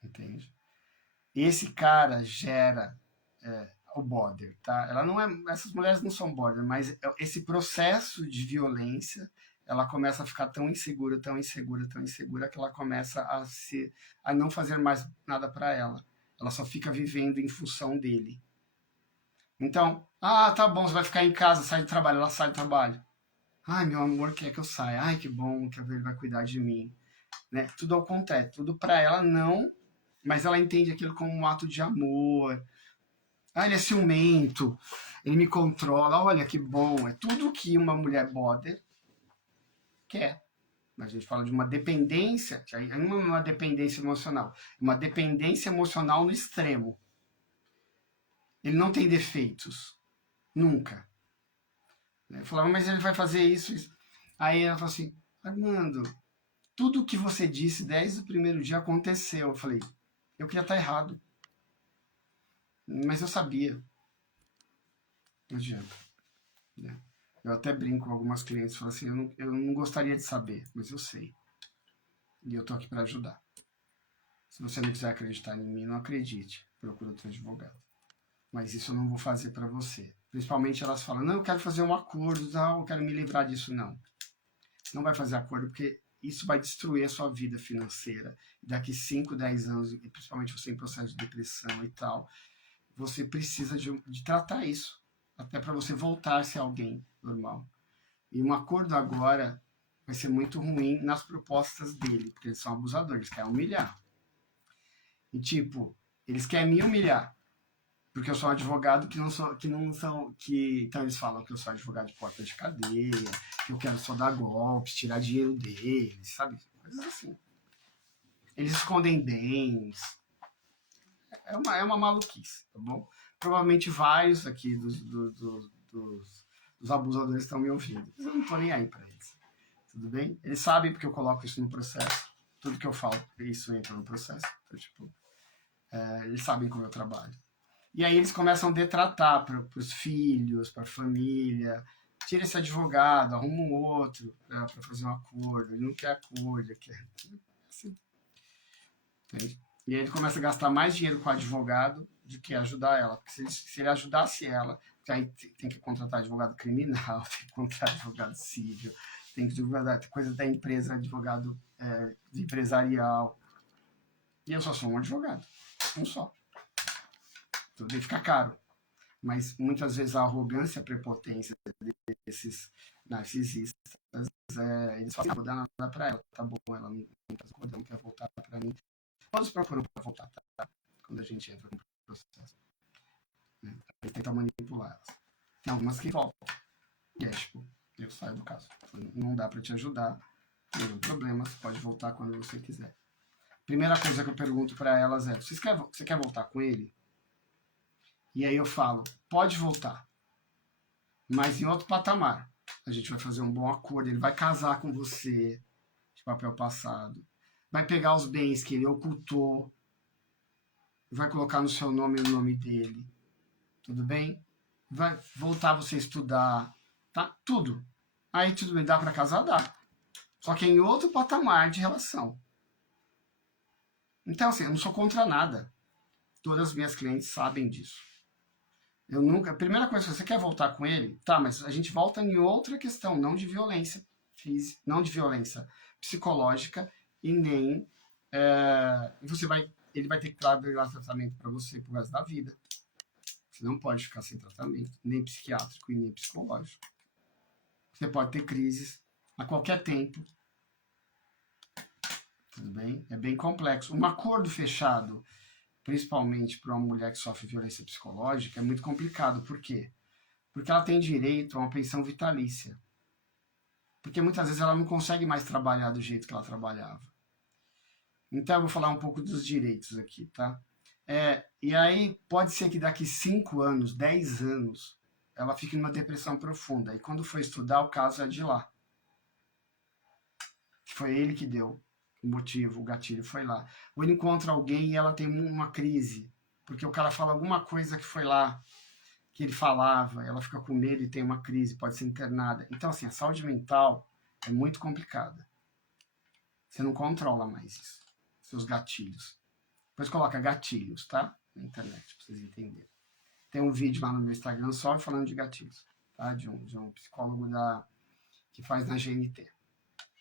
Entende? Esse cara gera o border, tá? Ela não é, essas mulheres não são border, mas esse processo de violência, ela começa a ficar tão insegura, tão insegura, tão insegura, que ela começa a não fazer mais nada para ela. Ela só fica vivendo em função dele. Então, tá bom, você vai ficar em casa, sai do trabalho, ela sai do trabalho. Ai, meu amor quer que eu saia. Ai, que bom que ele vai cuidar de mim. Né? Tudo ao contrário, tudo para ela não, mas ela entende aquilo como um ato de amor. Ele é ciumento, ele me controla, olha que bom. É tudo que uma mulher border quer. A gente fala de uma dependência, não é uma dependência emocional, é uma dependência emocional no extremo. Ele não tem defeitos, nunca. Eu falava, mas ele vai fazer isso, isso. Aí ela falou assim, Armando, tudo o que você disse desde o primeiro dia aconteceu. Eu falei, eu queria estar errado. Mas eu sabia. Não adianta. Né? Eu até brinco com algumas clientes, falo assim, eu não gostaria de saber, mas eu sei. E eu tô aqui para ajudar. Se você não quiser acreditar em mim, não acredite. Procura outro advogado. Mas isso eu não vou fazer para você. Principalmente elas falam, não, eu quero fazer um acordo, não, eu quero me livrar disso. Não. Não vai fazer acordo porque isso vai destruir a sua vida financeira. Daqui 5, 10 anos, e principalmente você em processo de depressão e tal, você precisa de tratar isso. Até para você voltar a ser alguém normal. E um acordo agora vai ser muito ruim nas propostas dele, porque eles são abusadores, eles querem humilhar. E tipo, eles querem me humilhar, porque eu sou um advogado então eles falam que eu sou advogado de porta de cadeia, que eu quero só dar golpes, tirar dinheiro deles, sabe? Coisas assim. Eles escondem bens. É uma maluquice, tá bom? Provavelmente vários aqui dos abusadores estão me ouvindo. Eu não tô nem aí pra eles. Tudo bem? Eles sabem porque eu coloco isso no processo. Tudo que eu falo, isso entra no processo. Então, tipo, eles sabem como eu trabalho. E aí eles começam a detratar para os filhos, para a família. Tira esse advogado, arruma um outro para fazer um acordo. Ele não quer acordo, ele quer... Assim. E aí ele começa a gastar mais dinheiro com o advogado do que ajudar ela. Porque se ele ajudasse ela, aí tem que contratar advogado criminal, tem que contratar advogado civil, tem que advogado, coisa da empresa, advogado empresarial. E eu só sou um advogado, um só. Tudo bem, fica caro. Mas muitas vezes a arrogância e a prepotência desses narcisistas, eles falam, não vou dar nada pra ela, tá bom, ela não quer voltar pra mim. Todos procuram pra voltar, tá? Quando a gente entra no processo. Né? Eles tentam manipular elas. Tem algumas que voltam. E é tipo, eu saio do caso. Não dá pra te ajudar, não tem problema, você pode voltar quando você quiser. Primeira coisa que eu pergunto pra elas é, você quer voltar com ele? E aí eu falo, pode voltar, mas em outro patamar. A gente vai fazer um bom acordo, ele vai casar com você, de papel passado, vai pegar os bens que ele ocultou, vai colocar no seu nome e no nome dele, tudo bem? Vai voltar você a estudar, tá? Tudo. Aí tudo bem, dá para casar? Dá. Só que é em outro patamar de relação. Então, assim, eu não sou contra nada. Todas as minhas clientes sabem disso. Eu nunca. A primeira coisa, se você quer voltar com ele, tá, mas a gente volta em outra questão, não de violência física, não de violência psicológica e nem. Ele vai ter que dar tratamento para você pro resto da vida. Você não pode ficar sem tratamento, nem psiquiátrico e nem psicológico. Você pode ter crises a qualquer tempo. Tudo bem? É bem complexo. Um acordo fechado, principalmente para uma mulher que sofre violência psicológica, é muito complicado. Por quê? Porque ela tem direito a uma pensão vitalícia. Porque muitas vezes ela não consegue mais trabalhar do jeito que ela trabalhava. Então eu vou falar um pouco dos direitos aqui, tá? E aí pode ser que daqui 5 anos, 10 anos, ela fique numa depressão profunda. E quando for estudar, o caso é de lá. Foi ele que deu o motivo, o gatilho foi lá. Ou ele encontra alguém e ela tem uma crise, porque o cara fala alguma coisa que foi lá, que ele falava, ela fica com medo e tem uma crise, pode ser internada. Então, assim, a saúde mental é muito complicada. Você não controla mais isso, seus gatilhos. Depois coloca gatilhos, tá? Na internet, pra vocês entenderem. Tem um vídeo lá no meu Instagram só falando de gatilhos, tá? De um psicólogo que faz na GNT.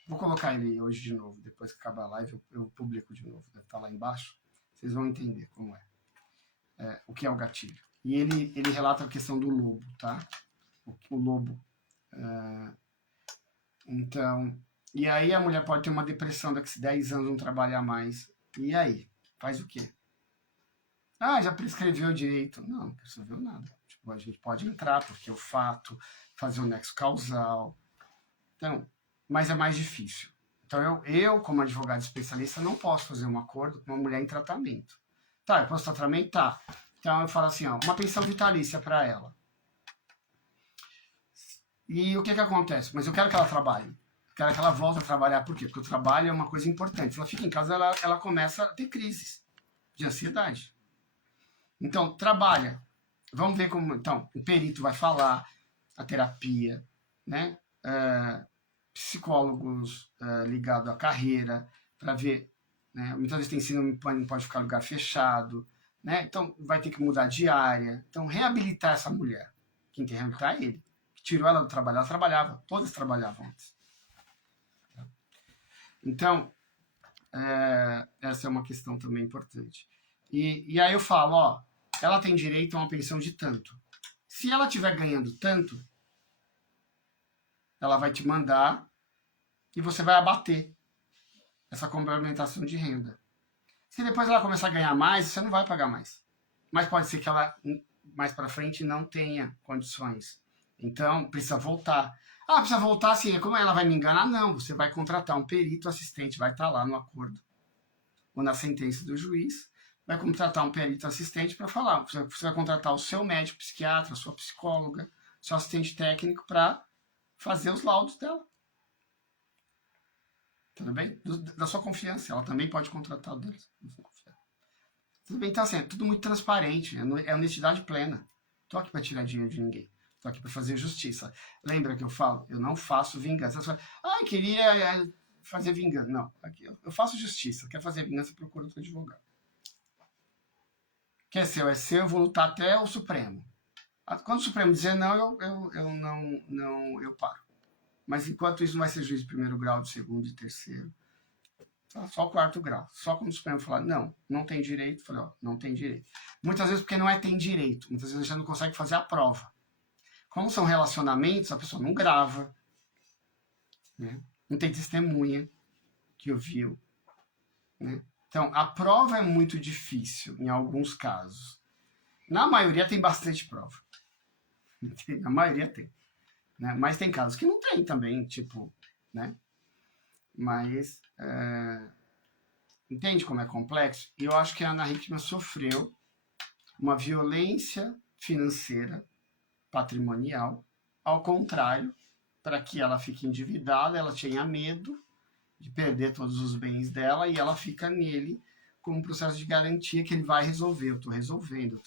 Vou colocar ele hoje de novo, depois que acabar a live eu publico de novo, deve estar lá embaixo. Vocês vão entender como é o que é o gatilho. E ele relata a questão do lobo, tá? O lobo. Então, e aí a mulher pode ter uma depressão daqui a 10 anos, não trabalhar mais. E aí? Faz o quê? Já prescreveu o direito. Não prescreveu nada. Tipo, a gente pode entrar, porque o fato, fazer o nexo causal. Então, mas é mais difícil. Então, eu, como advogado especialista, não posso fazer um acordo com uma mulher em tratamento. Tá, eu posso tratamento? Tá. Então, eu falo assim, ó, uma pensão vitalícia para ela. E o que acontece? Mas eu quero que ela trabalhe. Eu quero que ela volte a trabalhar. Por quê? Porque o trabalho é uma coisa importante. Se ela fica em casa, ela começa a ter crises de ansiedade. Então, trabalha. Vamos ver como... Então, o perito vai falar, a terapia, né? Psicólogos ligados à carreira, para ver... Né? Muitas vezes tem síndrome de pânico, não pode ficar em lugar fechado. Né? Então, vai ter que mudar de área. Então, reabilitar essa mulher. Quem tem que reabilitar é ele. Tirou ela do trabalho, ela trabalhava, todas trabalhavam antes. Então, essa é uma questão também importante. E aí eu falo, ó, ela tem direito a uma pensão de tanto. Se ela estiver ganhando tanto, ela vai te mandar e você vai abater essa complementação de renda. Se depois ela começar a ganhar mais, você não vai pagar mais. Mas pode ser que ela, mais para frente, não tenha condições. Então, precisa voltar. Ah, precisa voltar assim, como ela vai me enganar? Não, você vai contratar um perito assistente, vai estar lá no acordo ou na sentença do juiz, vai contratar um perito assistente para falar. Você vai contratar o seu médico psiquiatra, a sua psicóloga, seu assistente técnico para fazer os laudos dela. Tudo bem? Da sua confiança. Ela também pode contratar o deles. Tudo bem, então assim, é tudo muito transparente, é honestidade plena. Estou aqui para tirar dinheiro de ninguém. Estou aqui para fazer justiça. Lembra que eu falo? Eu não faço vingança. Você fala, queria fazer vingança. Não, aqui eu faço justiça. Quer fazer vingança, procura outro advogado. Que é seu, eu vou lutar até o Supremo. Quando o Supremo dizer não, eu paro. Mas enquanto isso não vai ser juiz de primeiro grau, de segundo e terceiro. Só o quarto grau. Só quando o Supremo falar, não tem direito, eu falei, ó, não tem direito. Muitas vezes porque não é tem direito, muitas vezes a gente não consegue fazer a prova. Como são relacionamentos, a pessoa não grava, né? Não tem testemunha que ouviu. Né? Então, a prova é muito difícil em alguns casos. Na maioria tem bastante prova. A maioria tem. Né? Mas tem casos que não tem também, tipo, né? Mas, entende como é complexo? E eu acho que a Ana Hickman sofreu uma violência financeira, patrimonial, ao contrário, para que ela fique endividada, ela tinha medo de perder todos os bens dela e ela fica nele com um processo de garantia que ele vai resolver. Eu estou resolvendo.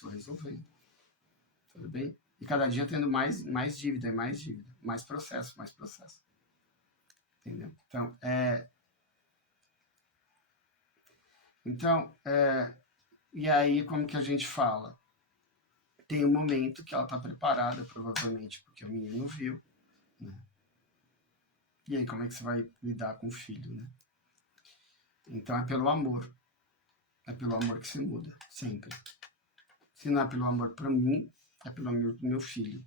Tudo bem? E cada dia tendo mais dívida, mais processo. Entendeu? Então, e aí como que a gente fala? Tem um momento que ela está preparada, provavelmente, porque o menino viu, né? E aí como é que você vai lidar com o filho, né? Então é pelo amor. É pelo amor que se muda, sempre. Se não é pelo amor para mim, é pelo amor do meu filho.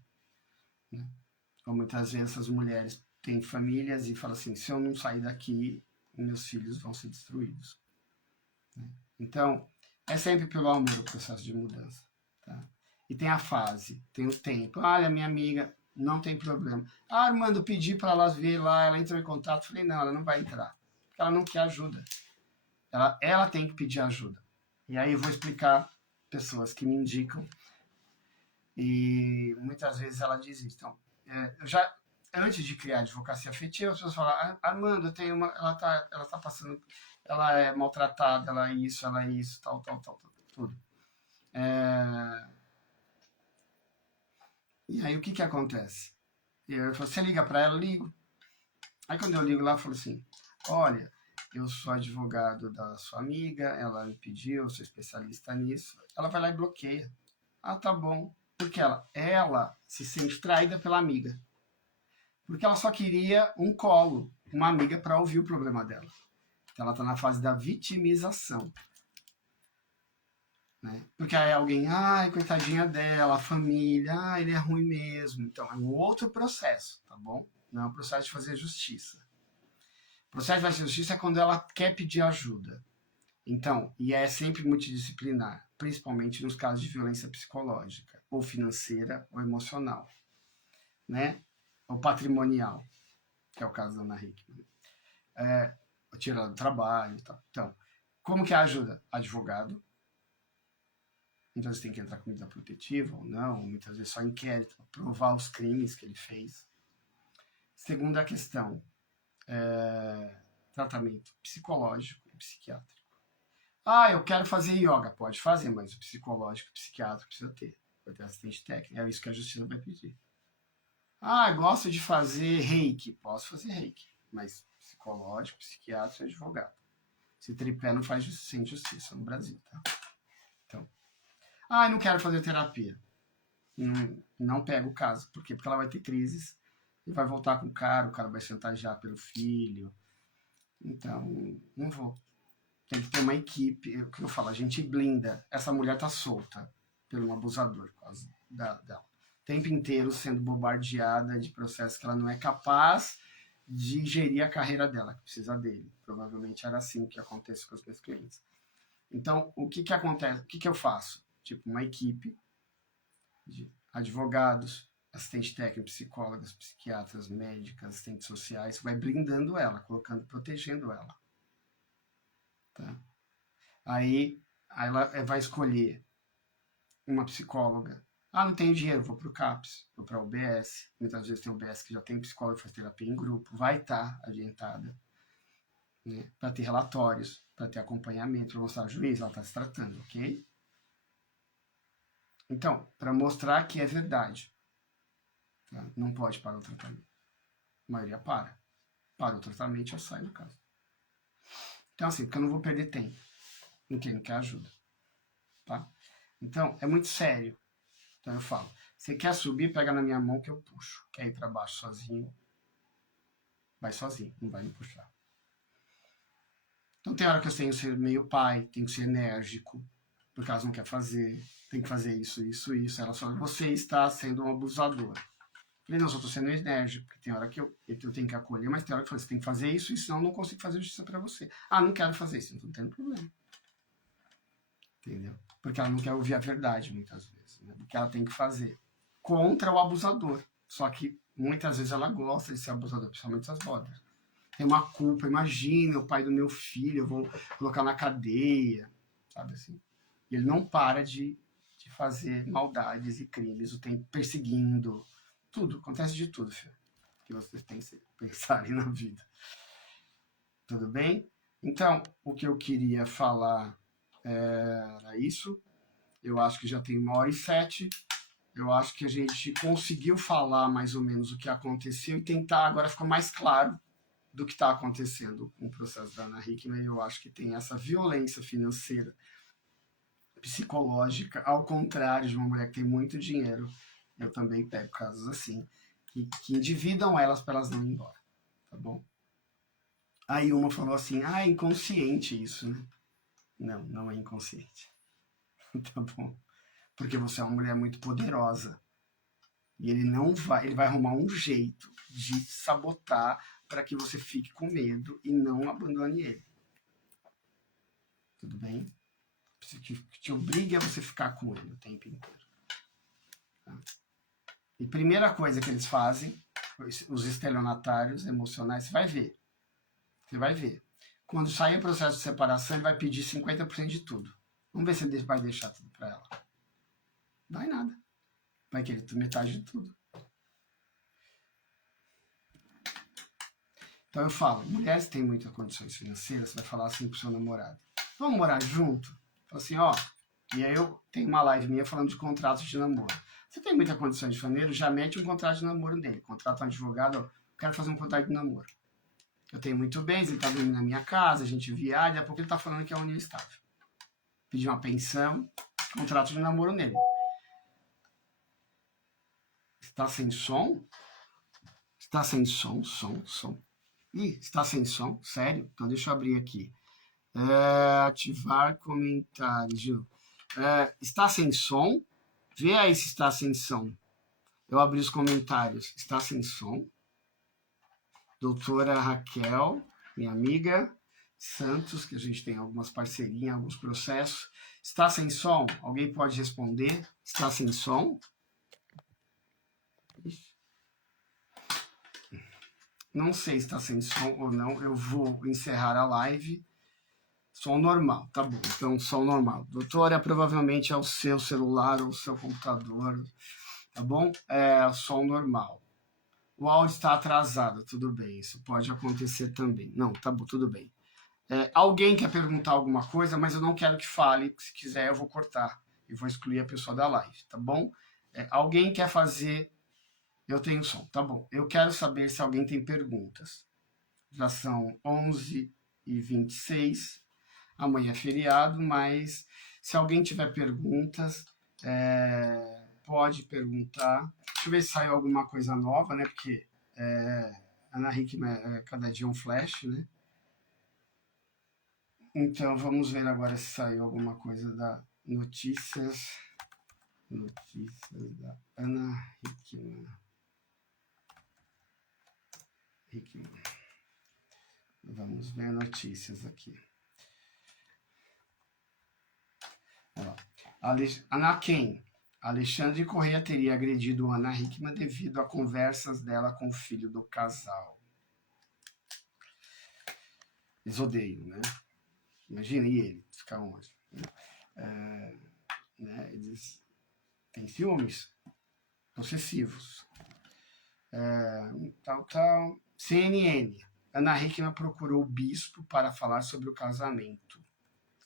Né? Então, muitas vezes essas mulheres têm famílias e falam assim, se eu não sair daqui, meus filhos vão ser destruídos. Né? Então, é sempre pelo amor o processo de mudança. Tá? E tem a fase, tem o tempo. Olha, minha amiga, não tem problema. Ah, Armando, pedi para elas ver lá, ela entrou em contato. Falei, não, ela não vai entrar. Porque ela não quer ajuda. Ela tem que pedir ajuda. E aí eu vou explicar pessoas que me indicam. E muitas vezes ela diz isso. Então, antes de criar advocacia afetiva, as pessoas falam, Armando, ela tá passando, ela é maltratada, ela é isso, tal, tudo. E aí o que acontece? Eu falo, você liga para ela? Eu ligo. Aí quando eu ligo lá, eu falo assim, olha, eu sou advogado da sua amiga, ela me pediu, eu sou especialista nisso. Ela vai lá e bloqueia. Ah, tá bom. Porque ela se sente traída pela amiga. Porque ela só queria um colo, uma amiga para ouvir o problema dela. Então ela está na fase da vitimização. Né? Porque aí alguém, ai, coitadinha dela, a família, ele é ruim mesmo. Então é um outro processo, tá bom? Não é um processo de fazer justiça. O processo de fazer justiça é quando ela quer pedir ajuda. Então, e é sempre multidisciplinar, principalmente nos casos de violência psicológica, ou financeira, ou emocional, né? Ou patrimonial, que é o caso da Ana Hickman. tirar do trabalho e tal. Então, como que ajuda? Advogado. Muitas vezes tem que entrar com medida protetiva ou não, muitas vezes só inquérito, provar os crimes que ele fez. Segunda questão, tratamento psicológico e psiquiátrico. Ah, eu quero fazer yoga. Pode fazer, mas o psicológico e o psiquiátrico precisa ter. Vai ter assistente técnico. É isso que a justiça vai pedir. Ah, gosto de fazer reiki. Posso fazer reiki. Mas psicológico, psiquiátrico e advogado. Esse tripé não faz sem justiça no Brasil, tá? Então, eu não quero fazer terapia. Não pega o caso. Por quê? Porque ela vai ter crises e vai voltar com o cara vai chantagear pelo filho. Então, não vou. Tem que ter uma equipe. O que eu falo? A gente blinda. Essa mulher tá solta por um abusador, quase, dela. O tempo inteiro sendo bombardeada de processos que ela não é capaz de gerir a carreira dela, que precisa dele. Provavelmente era assim que acontece com os meus clientes. Então, o que acontece? O que eu faço? Tipo, uma equipe de advogados, assistente técnico, psicólogas, psiquiatras, médicas, assistentes sociais, vai blindando ela, protegendo ela. Tá? Aí ela vai escolher uma psicóloga. Não tenho dinheiro, vou para o CAPS, vou para a UBS. Muitas vezes tem UBS que já tem psicólogo que faz terapia em grupo, vai estar adiantada, né? Para ter relatórios, para ter acompanhamento, para mostrar ao juiz, ela está se tratando, ok? Então, para mostrar que é verdade, tá? Não pode parar o tratamento. A maioria para o tratamento e já sai do caso. Então, assim, porque eu não vou perder tempo em quem quer ajuda, tá? Então, é muito sério. Então eu falo, você quer subir, pega na minha mão que eu puxo. Quer ir para baixo sozinho, vai sozinho, não vai me puxar. Então tem hora que eu tenho que ser meio pai, tenho que ser enérgico, porque elas não querem fazer, tem que fazer isso. Ela fala, você está sendo um abusador. Eu falei, não, eu estou sendo enérgico, porque tem hora que eu tenho que acolher, mas tem hora que eu falo, você tem que fazer isso, senão eu não consigo fazer justiça para você. Não quero fazer isso, então não tem problema. Entendeu? Porque ela não quer ouvir a verdade, muitas vezes, né? Do que ela tem que fazer. Contra o abusador. Só que muitas vezes ela gosta de ser abusador, principalmente essas bodas. Tem uma culpa, imagina o pai do meu filho, eu vou colocar na cadeia, sabe assim? E ele não para de fazer maldades e crimes, o tempo perseguindo. Tudo, acontece de tudo, filho. Que vocês pensarem na vida. Tudo bem? Então, o que eu queria falar era isso. Eu acho que já tem 1h07. Eu acho que a gente conseguiu falar mais ou menos o que aconteceu e tentar agora ficar mais claro do que está acontecendo com o processo da Ana Hickman. Eu acho que tem essa violência financeira, psicológica, ao contrário de uma mulher que tem muito dinheiro. Eu também pego casos assim, que endividam elas para elas não ir embora, tá bom? Aí uma falou assim, é inconsciente isso, né? Não é inconsciente. Tá bom? Porque você é uma mulher muito poderosa. E ele vai arrumar um jeito de sabotar para que você fique com medo e não abandone ele. Tudo bem? Que te obrigue a você ficar com ele o tempo inteiro. Tá? E primeira coisa que eles fazem, os estelionatários emocionais, você vai ver. Quando sair o processo de separação, ele vai pedir 50% de tudo. Vamos ver se ele vai deixar tudo para ela. Não vai nada. Vai querer metade de tudo. Então eu falo, mulheres que têm muitas condições financeiras, você vai falar assim pro seu namorado, vamos morar junto? Fala assim, e aí eu tenho uma live minha falando de contratos de namoro. Você tem muita condição de dinheiro, já mete um contrato de namoro nele. Contrata um advogado, quero fazer um contrato de namoro. Eu tenho muito bens, ele tá dormindo na minha casa, a gente viaja, daqui a pouco ele tá falando que é união estável. Pedir uma pensão, contrato de namoro nele. Está sem som? Está sem som? Som. Ih, está sem som? Sério? Então deixa eu abrir aqui. Ativar comentários, Gil. Está sem som? Vê aí se está sem som. Eu abri os comentários. Está sem som? Doutora Raquel, minha amiga. Santos, que a gente tem algumas parcerias, alguns processos. Está sem som? Alguém pode responder? Está sem som? Não sei se está sem som ou não. Eu vou encerrar a live. Som normal, tá bom. Então, som normal. Doutora, provavelmente é o seu celular ou o seu computador, tá bom? Som normal. O áudio está atrasado, tudo bem. Isso pode acontecer também. Não, tá bom, tudo bem. Alguém quer perguntar alguma coisa, mas eu não quero que fale. Se quiser, eu vou cortar e vou excluir a pessoa da live, tá bom? Alguém quer fazer... Eu tenho som, tá bom. Eu quero saber se alguém tem perguntas. Já são 11h26. Amanhã é feriado, mas se alguém tiver perguntas, pode perguntar. Deixa eu ver se saiu alguma coisa nova, né? Porque Ana Hickman é cada dia um flash, né? Então, vamos ver agora se saiu alguma coisa da notícias da Ana Hickman. Vamos ver notícias aqui. Ana Ken. Alexandre Correia teria agredido Ana Hickman devido a conversas dela com o filho do casal. Eles odeiam, né? Imagina, e ele ficar onde? Né? Eles têm ciúmes possessivos. CNN. Ana Hickman procurou o bispo para falar sobre o casamento.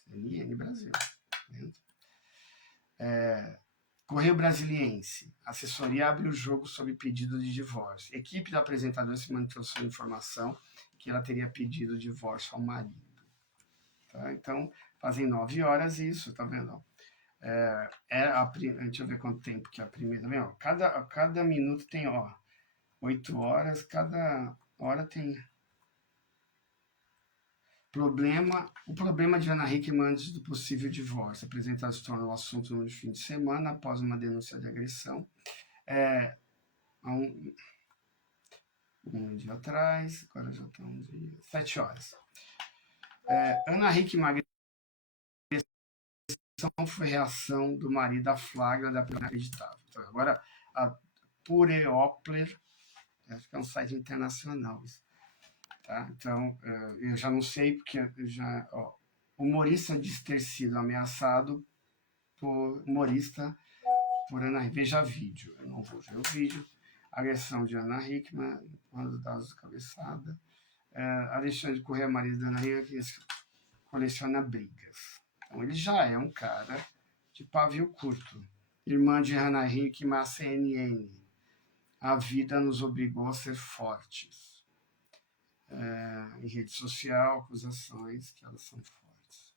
CNN Brasil. Correio Brasiliense. Assessoria abre o jogo sobre pedido de divórcio. Equipe da apresentadora se manifestou a informação que ela teria pedido divórcio ao marido. Tá? Então, fazem 9 horas isso, tá vendo? Deixa eu ver quanto tempo que é a primeira. Tá vendo? Cada minuto tem 8 horas, cada hora tem... O problema de Ana Hickman antes do possível divórcio. Apresentado se tornou o assunto no fim de semana após uma denúncia de agressão. Há um dia atrás, agora já está 7 horas. Ana Hickman foi reação do marido à flagra da inacreditável. Então, agora, a Pureopler, acho que é um site internacional isso. Tá? Então, eu já não sei, porque o humorista diz ter sido ameaçado por Ana. Veja vídeo. Eu não vou ver o vídeo. Agressão de Ana Hickman, quando dados cabeçada. Alexandre Correia, marido da Ana Hickman, coleciona brigas. Então, ele já é um cara de pavio curto. Irmã de Ana Hickman, a CNN. A vida nos obrigou a ser fortes. Em rede social, acusações que elas são fortes.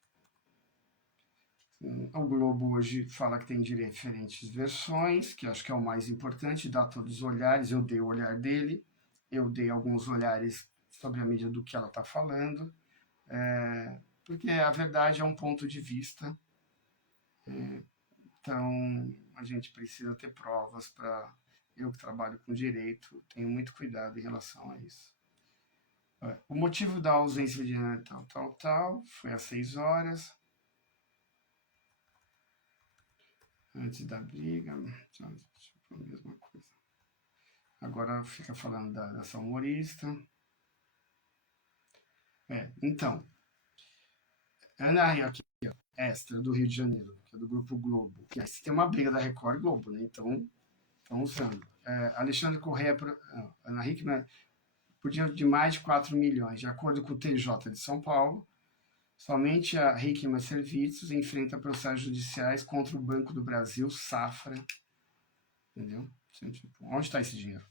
O Globo hoje fala que tem diferentes versões, que acho que é o mais importante, dá todos os olhares. Eu dei o olhar dele, eu dei alguns olhares sobre a mídia do que ela está falando, porque a verdade é um ponto de vista, então a gente precisa ter provas para... Eu que trabalho com direito, tenho muito cuidado em relação a isso. O motivo da ausência de tal, foi às 6 horas. Antes da briga, a mesma coisa. Agora fica falando da ação humorista. Então, Ana aqui, extra do Rio de Janeiro, que é do Grupo Globo. Que tem uma briga da Record Globo, né? Então, estão usando. Alexandre Correia, Ana Hickman, por dinheiro de mais de 4 milhões, de acordo com o TJ de São Paulo. Somente a Hickman Serviços enfrenta processos judiciais contra o Banco do Brasil, Safra. Entendeu? Onde está esse dinheiro?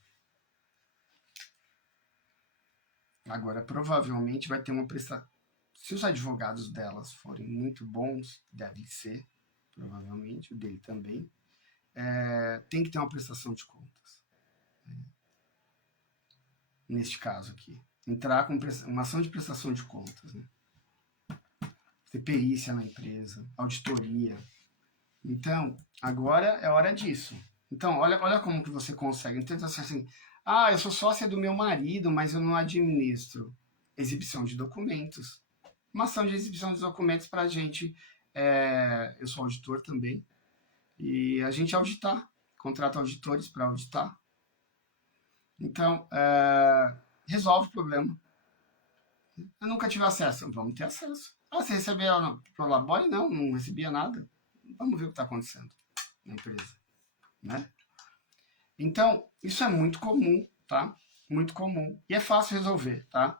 Agora, provavelmente vai ter uma prestação. Se os advogados delas forem muito bons, devem ser, provavelmente, o dele também, tem que ter uma prestação de contas. Neste caso aqui. Entrar com uma ação de prestação de contas, né? Ter perícia na empresa, auditoria. Então, agora é hora disso. Então, olha como que você consegue. Então, assim, eu sou sócia do meu marido, mas eu não administro. Exibição de documentos. Uma ação de exibição de documentos para a gente. Eu sou auditor também. E a gente auditar. Contrata auditores para auditar. Então, resolve o problema. Eu nunca tive acesso. Vamos ter acesso. Ah, você recebeu no Prolabore? Não, não recebia nada. Vamos ver o que está acontecendo na empresa, né? Então, isso é muito comum, tá? Muito comum. E é fácil resolver, tá?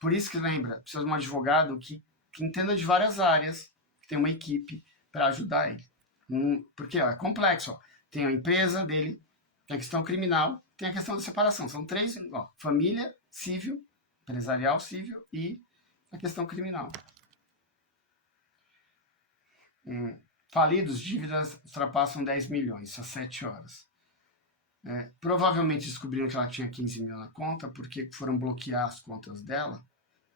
Por isso que, lembra, precisa de um advogado que entenda de várias áreas, que tem uma equipe para ajudar ele. Porque ó, é complexo. Ó. Tem a empresa dele, tem a questão criminal, tem a questão da separação. São três, ó, família, civil, empresarial, civil e a questão criminal. Falidos, dívidas ultrapassam 10 milhões, às 7 horas. Provavelmente descobriram que ela tinha 15 mil na conta, porque foram bloquear as contas dela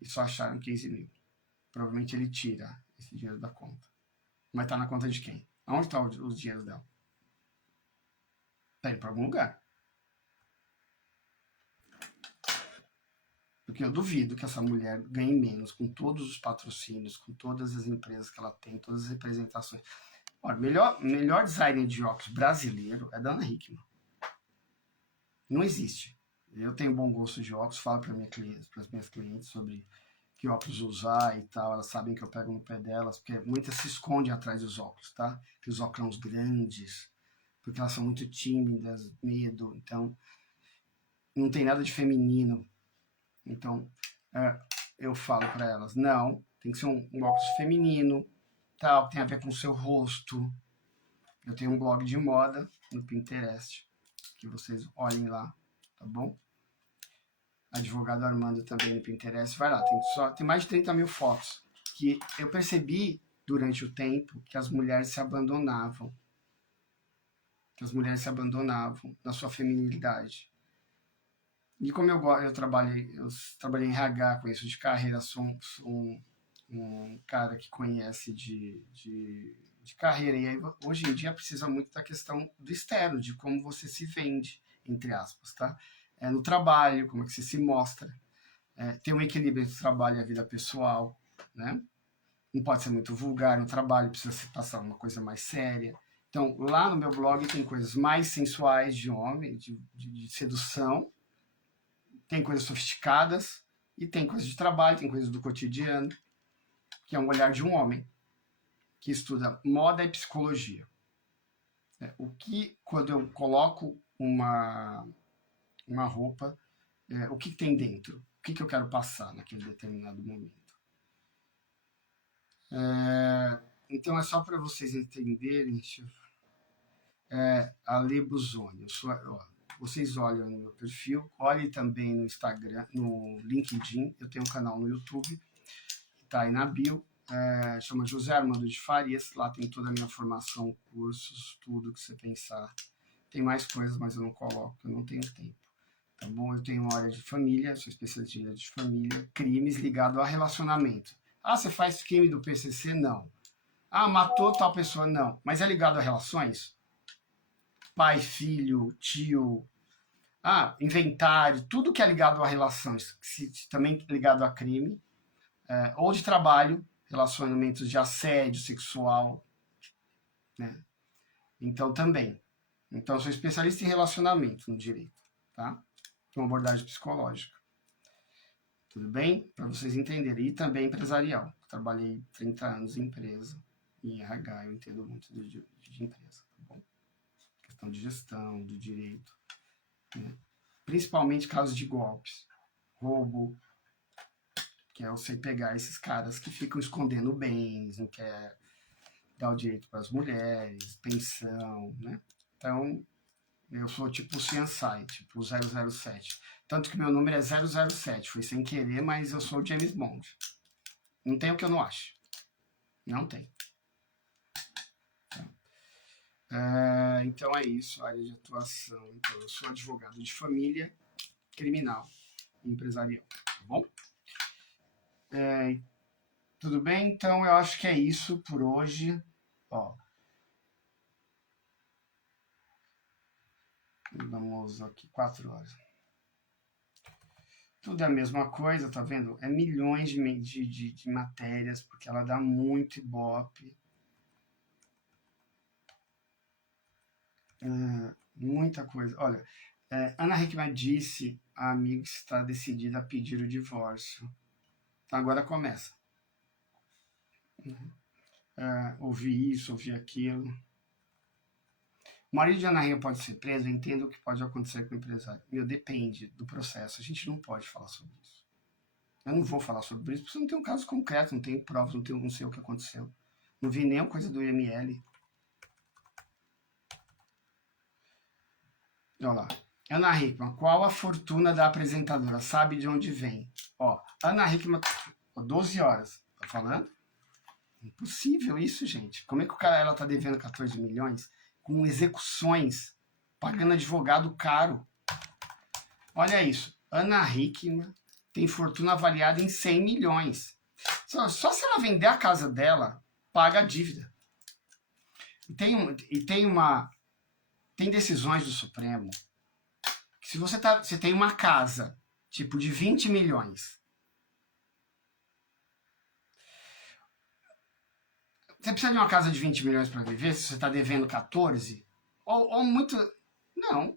e só acharam 15 mil. Provavelmente ele tira esse dinheiro da conta. Mas está na conta de quem? Onde está os dinheiros dela? Está indo para algum lugar. Porque eu duvido que essa mulher ganhe menos com todos os patrocínios, com todas as empresas que ela tem, todas as representações. Olha, melhor designer de óculos brasileiro é da Ana Hickman. Não existe. Eu tenho bom gosto de óculos, falo para as minhas clientes sobre que óculos usar e tal, elas sabem que eu pego no pé delas, porque muitas se escondem atrás dos óculos, tá? Os óculos grandes, porque elas são muito tímidas, medo, então não tem nada de feminino. Então eu falo para elas, não, tem que ser um óculos feminino, tal, tem a ver com o seu rosto. Eu tenho um blog de moda no Pinterest, que vocês olhem lá, tá bom? Advogado Armando também no Pinterest, vai lá, tem mais de 30 mil fotos, que eu percebi durante o tempo que as mulheres se abandonavam, na sua feminilidade. E como eu trabalhei em RH, conheço de carreira, sou um cara que conhece de carreira, e aí, hoje em dia precisa muito da questão do externo, de como você se vende, entre aspas, tá? No trabalho, como é que você se mostra, ter um equilíbrio entre o trabalho e a vida pessoal, né? Não pode ser muito vulgar no trabalho, precisa se passar uma coisa mais séria. Então, lá no meu blog tem coisas mais sensuais de homem, de sedução, tem coisas sofisticadas, e tem coisas de trabalho, tem coisas do cotidiano, que é um olhar de um homem que estuda moda e psicologia. Quando eu coloco uma roupa, o que tem dentro? O que eu quero passar naquele determinado momento? Então é só para vocês entenderem. A Lebuzoni. Vocês olham no meu perfil, olhem também no Instagram, no LinkedIn. Eu tenho um canal no YouTube, está aí na bio. Chama José Armando de Farias. Lá tem toda a minha formação, cursos, tudo que você pensar. Tem mais coisas, mas eu não coloco, eu não tenho tempo. Tá bom? Eu tenho uma área de família, sou especialista em área de família, crimes ligados a relacionamento. Ah, você faz crime do PCC? Não. Ah, matou tal pessoa? Não. Mas é ligado a relações? Pai, filho, tio, inventário, tudo que é ligado a relações, também ligado a crime, ou de trabalho, relacionamentos de assédio sexual, né? Então também. Então eu sou especialista em relacionamento no direito, tá? Com abordagem psicológica. Tudo bem? Para vocês entenderem. E também empresarial. Trabalhei 30 anos em empresa, em RH, eu entendo muito de empresa, tá bom? Questão de gestão, do direito, né? Principalmente casos de golpes, roubo, que é você pegar esses caras que ficam escondendo bens, não quer dar o direito para as mulheres, pensão, né? Então, eu sou tipo o CSI, tipo o 007. Tanto que meu número é 007, foi sem querer, mas eu sou o James Bond. Não tem o que eu não acho. Não tem. Então é isso, área de atuação. Então, eu sou advogado de família, criminal e empresarial, tá bom? Tudo bem? Então eu acho que é isso por hoje. Ó, vamos aqui 4 horas. Tudo é a mesma coisa, tá vendo? É milhões de matérias, porque ela dá muito ibope. Muita coisa. Olha, Ana Hickman disse a amiga que está decidida a pedir o divórcio. Então, agora começa. Ouvi isso, ouvi aquilo. O marido de Ana Hickman pode ser preso, eu entendo o que pode acontecer com o empresário. Depende do processo, a gente não pode falar sobre isso. Eu não vou falar sobre isso, porque não tem um caso concreto, não tenho provas, não sei o que aconteceu. Não vi nenhuma coisa do IML. Olha lá. Ana Hickman, qual a fortuna da apresentadora? Sabe de onde vem? Ana Hickman, 12 horas. Tá falando? Impossível isso, gente. Como é que ela tá devendo 14 milhões com execuções, pagando advogado caro? Olha isso. Ana Hickman tem fortuna avaliada em 100 milhões. Só se ela vender a casa dela, paga a dívida. Tem decisões do Supremo que se você tem uma casa tipo de 20 milhões, você precisa de uma casa de 20 milhões para viver se você está devendo 14? Ou muito... Não.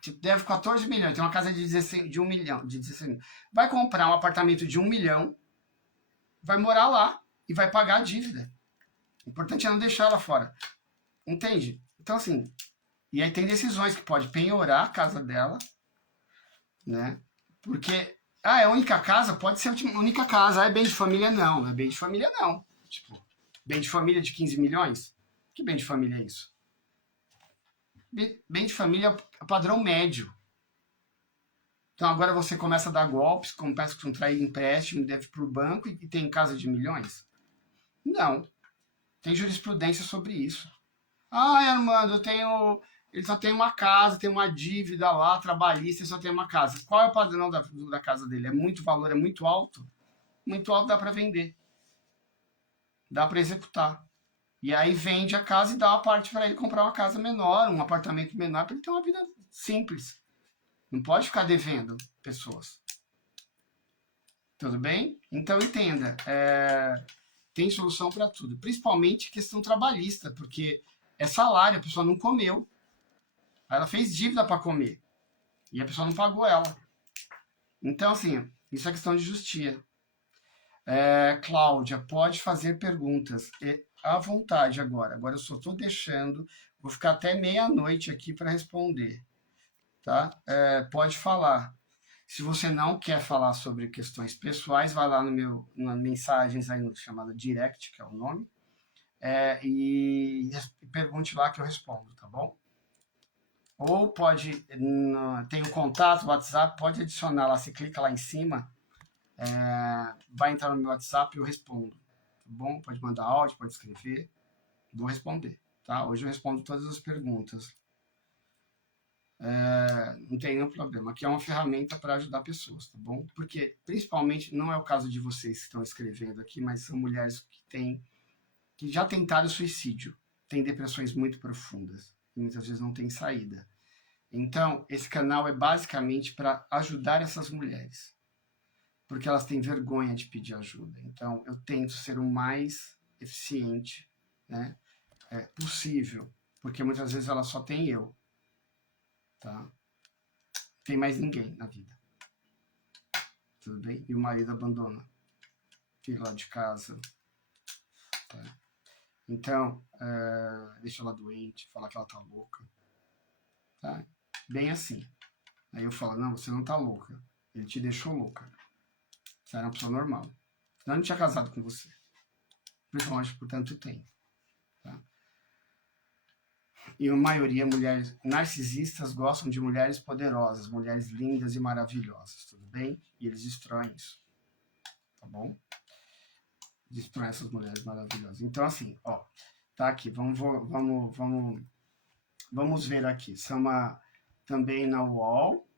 Tipo, deve 14 milhões, tem uma casa de 1 milhão, de 16 mil. Vai comprar um apartamento de 1 milhão, vai morar lá e vai pagar a dívida. O importante é não deixar ela fora. Entende? Então, assim, e aí tem decisões que pode penhorar a casa dela, né? Porque, é a única casa? Pode ser a única casa. É bem de família? Não. É bem de família, não. Tipo, bem de família de 15 milhões? Que bem de família é isso? Bem de família é padrão médio. Então agora você começa a dar golpes, começa a contrair empréstimo, deve para o banco e tem casa de milhões? Não. Tem jurisprudência sobre isso. Armando, ele só tem uma casa, tem uma dívida lá, trabalhista, ele só tem uma casa. Qual é o padrão da casa dele? É muito valor, é muito alto? Muito alto dá para vender. Dá para executar. E aí vende a casa e dá uma parte para ele comprar uma casa menor, um apartamento menor, para ele ter uma vida simples. Não pode ficar devendo pessoas. Tudo bem? Então entenda, tem solução para tudo, principalmente questão trabalhista, porque é salário, a pessoa não comeu. Ela fez dívida para comer e a pessoa não pagou ela. Então, assim, isso é questão de justiça. Cláudia, pode fazer perguntas. À vontade agora. Agora eu só estou deixando, vou ficar até meia-noite aqui para responder. Tá? Pode falar. Se você não quer falar sobre questões pessoais, vai lá nas mensagens aí no chamado direct, que é o nome, e pergunte lá que eu respondo, tá bom? Ou pode, tem um contato, WhatsApp, pode adicionar lá, você clica lá em cima, vai entrar no meu WhatsApp e eu respondo, tá bom? Pode mandar áudio, pode escrever, vou responder, tá? Hoje eu respondo todas as perguntas. Não tem nenhum problema. Aqui é uma ferramenta para ajudar pessoas, tá bom? Porque, principalmente, não é o caso de vocês que estão escrevendo aqui, mas são mulheres que já tentaram suicídio, têm depressões muito profundas e muitas vezes não têm saída. Então, esse canal é basicamente para ajudar essas mulheres, porque elas têm vergonha de pedir ajuda. Então, eu tento ser o mais eficiente, né, possível, porque muitas vezes ela só tem eu. Tá? Não tem mais ninguém na vida. Tudo bem? E o marido abandona. Filho lá de casa. Tá? Então, deixa ela doente, falar que ela tá louca. Tá? Bem assim. Aí eu falo, não, você não tá louca. Ele te deixou louca. Você era uma pessoa normal. Senão eu não tinha casado com você. Principalmente por tanto tempo. Tá? E a maioria, mulheres narcisistas, gostam de mulheres poderosas, mulheres lindas e maravilhosas, tudo bem? E eles destroem isso, tá bom? Destroem essas mulheres maravilhosas. Então, assim, tá aqui, vamos ver aqui. Também na UOL,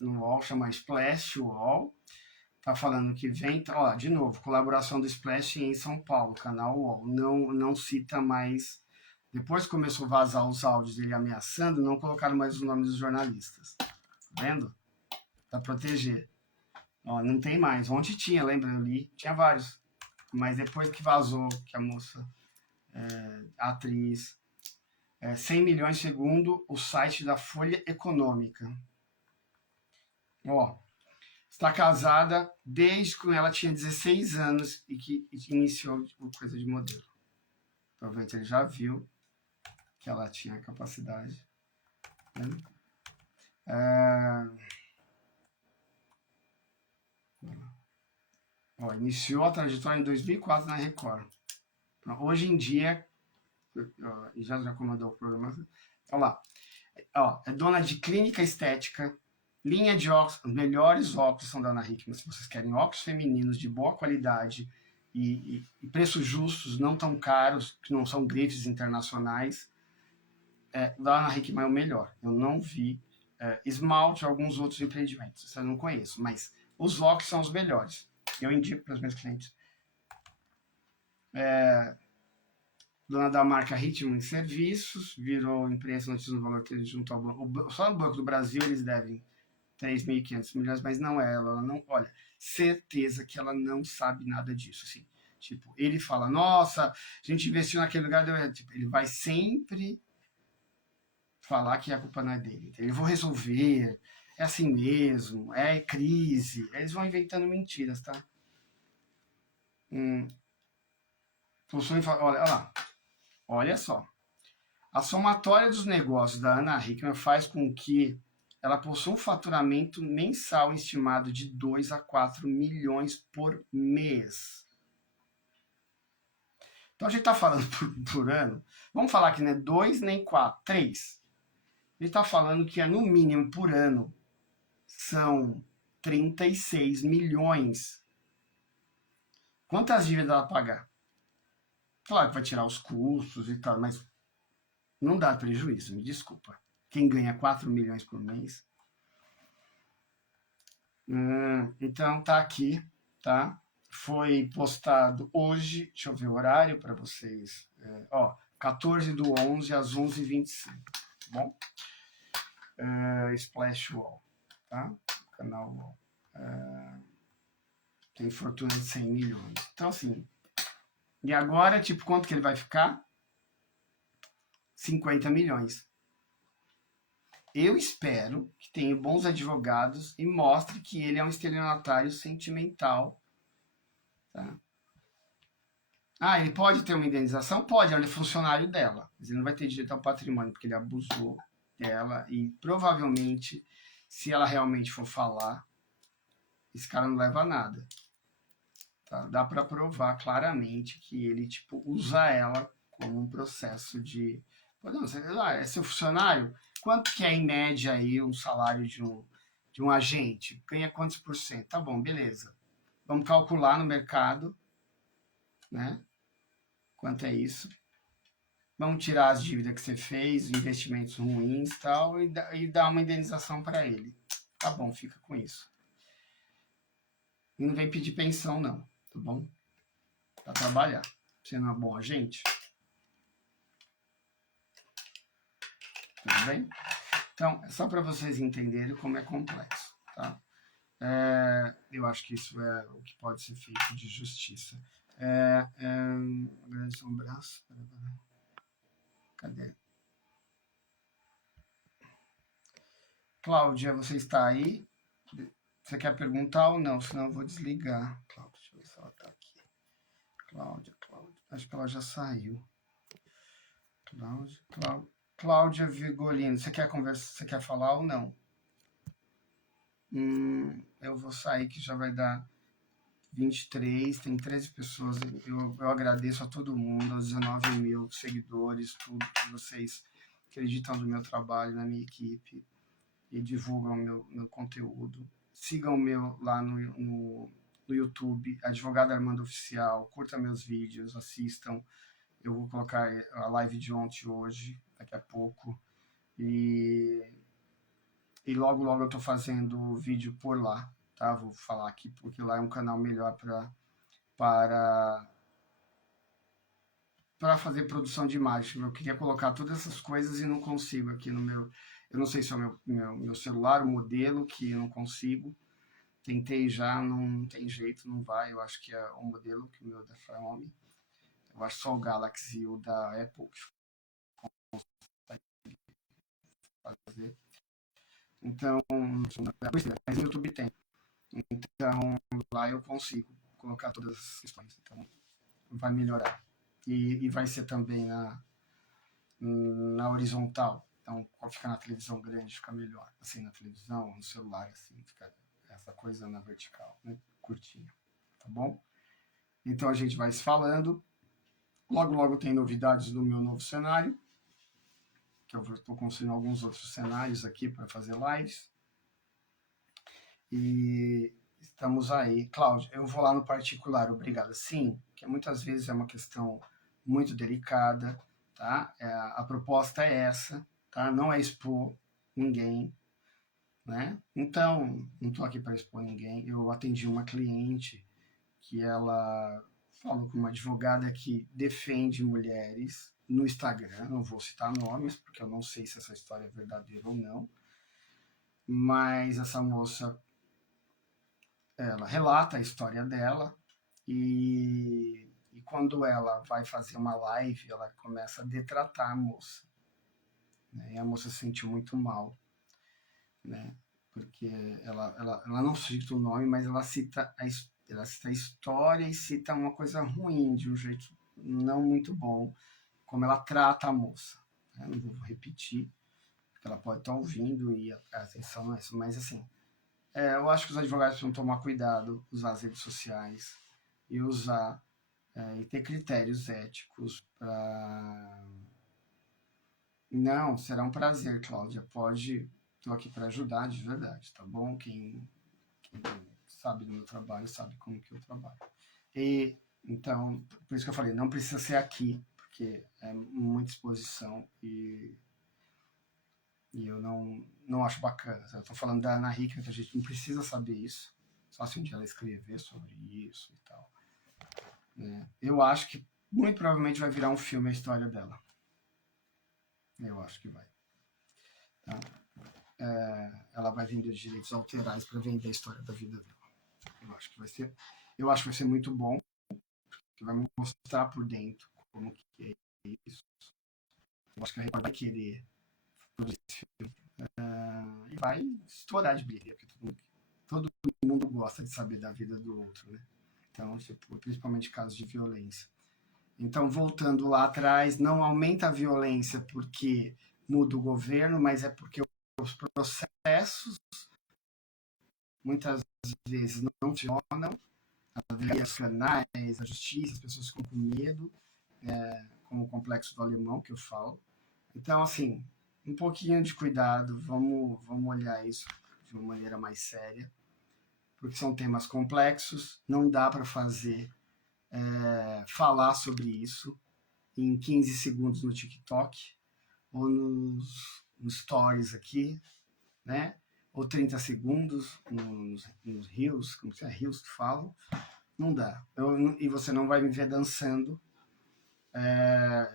no UOL chama Splash UOL, tá falando que vem, de novo, colaboração do Splash em São Paulo, canal UOL, não cita mais. Depois que começou a vazar os áudios dele ameaçando, não colocaram mais os nomes dos jornalistas. Tá vendo? Pra proteger. Não tem mais. Ontem tinha, lembra? Eu li. Tinha vários. Mas depois que vazou, que a moça, a atriz, 100 milhões segundo o site da Folha Econômica. Ó, está casada desde quando ela tinha 16 anos e que iniciou coisa de modelo. Provavelmente ele já viu que ela tinha capacidade. Né? Iniciou a trajetória em 2004 na Record. Hoje em dia, já comandou o programa. Olha lá. É dona de clínica estética, linha de óculos, os melhores óculos são da Ana Hickman. Se vocês querem óculos femininos de boa qualidade e preços justos, não tão caros, que não são grifes internacionais, da Ana Hickman é o melhor. Eu não vi esmalte e alguns outros empreendimentos, isso eu não conheço, mas os óculos são os melhores. Eu indico para os meus clientes. Dona da marca Hickman Serviços, virou empresa notícias no valor que eles junto ao banco. Só no Banco do Brasil eles devem 3.500 milhões, mas não é ela. Ela não, olha, certeza que ela não sabe nada disso. Assim. Tipo, ele fala, nossa, a gente investiu naquele lugar, tipo, ele vai sempre falar que a culpa não é dele. Eu vou resolver, é assim mesmo, é crise. Eles vão inventando mentiras, tá? Olha lá. Olha só. A somatória dos negócios da Ana Hickman faz com que ela possua um faturamento mensal estimado de 2 a 4 milhões por mês. Então a gente está falando por ano, vamos falar que não é 2 nem 4, 3. A gente está falando que no mínimo por ano são 36 milhões. Quantas dívidas ela pagar? Claro que vai tirar os custos e tal, mas não dá prejuízo, me desculpa. Quem ganha 4 milhões por mês. Então tá aqui, tá? Foi postado hoje, deixa eu ver o horário para vocês. 14/11 às 11h25, tá bom? Splash Wall, tá? Canal Wall. Tem fortuna de 100 milhões. Então, assim, e agora, tipo, quanto que ele vai ficar? 50 milhões. Eu espero que tenha bons advogados e mostre que ele é um estelionatário sentimental. Tá? Ele pode ter uma indenização? Pode, ele é funcionário dela. Mas ele não vai ter direito ao patrimônio, porque ele abusou dela. E provavelmente, se ela realmente for falar, esse cara não leva a nada. Tá? Dá para provar claramente que ele tipo, usa ela como um processo de... Não, é seu funcionário? Quanto que é, em média, aí, um salário de um agente? Ganha quantos por cento? Tá bom, beleza. Vamos calcular no mercado, né? Quanto é isso? Vamos tirar as dívidas que você fez, investimentos ruins e tal, e dar uma indenização para ele. Tá bom, fica com isso. E não vem pedir pensão, não, tá bom? Para trabalhar. Você não é bom agente? Tudo bem? Então, é só para vocês entenderem como é complexo, tá? Eu acho que isso é o que pode ser feito de justiça. Agradecer um abraço. Cadê? Cláudia, você está aí? Você quer perguntar ou não? Senão eu vou desligar. Cláudia, deixa eu ver se ela está aqui. Cláudia. Acho que ela já saiu. Cláudia Virgolino, você quer conversar? Você quer falar ou não? Eu vou sair que já vai dar 23, tem 13 pessoas. Eu agradeço a todo mundo, aos 19 mil seguidores, tudo que vocês acreditam no meu trabalho, na minha equipe e divulgam meu conteúdo. Sigam o meu lá no YouTube, Advogado Armando Oficial, curta meus vídeos, assistam. Eu vou colocar a live de ontem hoje, daqui a pouco. E logo eu tô fazendo vídeo por lá, tá? Vou falar aqui porque lá é um canal melhor para fazer produção de imagem. Eu queria colocar todas essas coisas e não consigo aqui no meu... Eu não sei se é o meu celular, o modelo, que eu não consigo. Tentei já, não tem jeito, não vai. Eu acho que é o modelo que o meu da Xiaomi. Eu acho só o Galaxy e o da Apple Então, mas no YouTube tem. Então, lá eu consigo colocar todas as questões. Então, vai melhorar. E vai ser também na horizontal. Então, quando fica na televisão grande, fica melhor. Assim, na televisão, no celular, assim, fica essa coisa na vertical, né? Curtinha. Tá bom? Então, a gente vai se falando. Logo, logo tem novidades do meu novo cenário. Que eu estou construindo alguns outros cenários aqui para fazer lives. E estamos aí. Cláudio, eu vou lá no particular, obrigado. Sim, que muitas vezes é uma questão muito delicada, tá? A proposta é essa, tá? Não é expor ninguém, né? Então, não estou aqui para expor ninguém. Eu atendi uma cliente que ela falou com uma advogada que defende mulheres no Instagram, não vou citar nomes, porque eu não sei se essa história é verdadeira ou não, mas essa moça, ela relata a história dela e quando ela vai fazer uma live, ela começa a detratar a moça, né? E a moça se sentiu muito mal, né? Porque ela não cita o nome, mas ela cita a história e cita uma coisa ruim, de um jeito não muito bom, como ela trata a moça, né? Não vou repetir, porque ela pode estar ouvindo e a atenção não é isso, mas assim, eu acho que os advogados precisam tomar cuidado, usar as redes sociais e usar e ter critérios éticos para. Não, será um prazer, Cláudia. Pode. Estou aqui para ajudar de verdade, tá bom? Quem sabe do meu trabalho sabe como que eu trabalho. E então, por isso que eu falei, não precisa ser aqui, porque é muita exposição e eu não acho bacana. Eu estou falando da Ana Hickman, que a gente não precisa saber isso, só se um dia ela escrever sobre isso e tal. Né? Eu acho que muito provavelmente vai virar um filme a história dela. Eu acho que vai. Tá? Ela vai vender direitos autorais para vender a história da vida dela. Eu acho que vai ser. Eu acho que vai ser muito bom, que vai mostrar por dentro como que é isso. Eu acho que a Record vai querer produzir esse filme. E vai estourar de bilheteria, porque todo mundo gosta de saber da vida do outro, né? Então, tipo, principalmente casos de violência. Então, voltando lá atrás, não aumenta a violência porque muda o governo, mas é porque os processos muitas vezes não funcionam, os canais, a justiça, as pessoas ficam com medo, como o complexo do alemão que eu falo. Então, assim, um pouquinho de cuidado, vamos olhar isso de uma maneira mais séria, porque são temas complexos, não dá para falar sobre isso em 15 segundos no TikTok ou nos stories aqui, né? Ou 30 segundos nos Reels, como se é Reels que falam, não dá. E você não vai me ver dançando.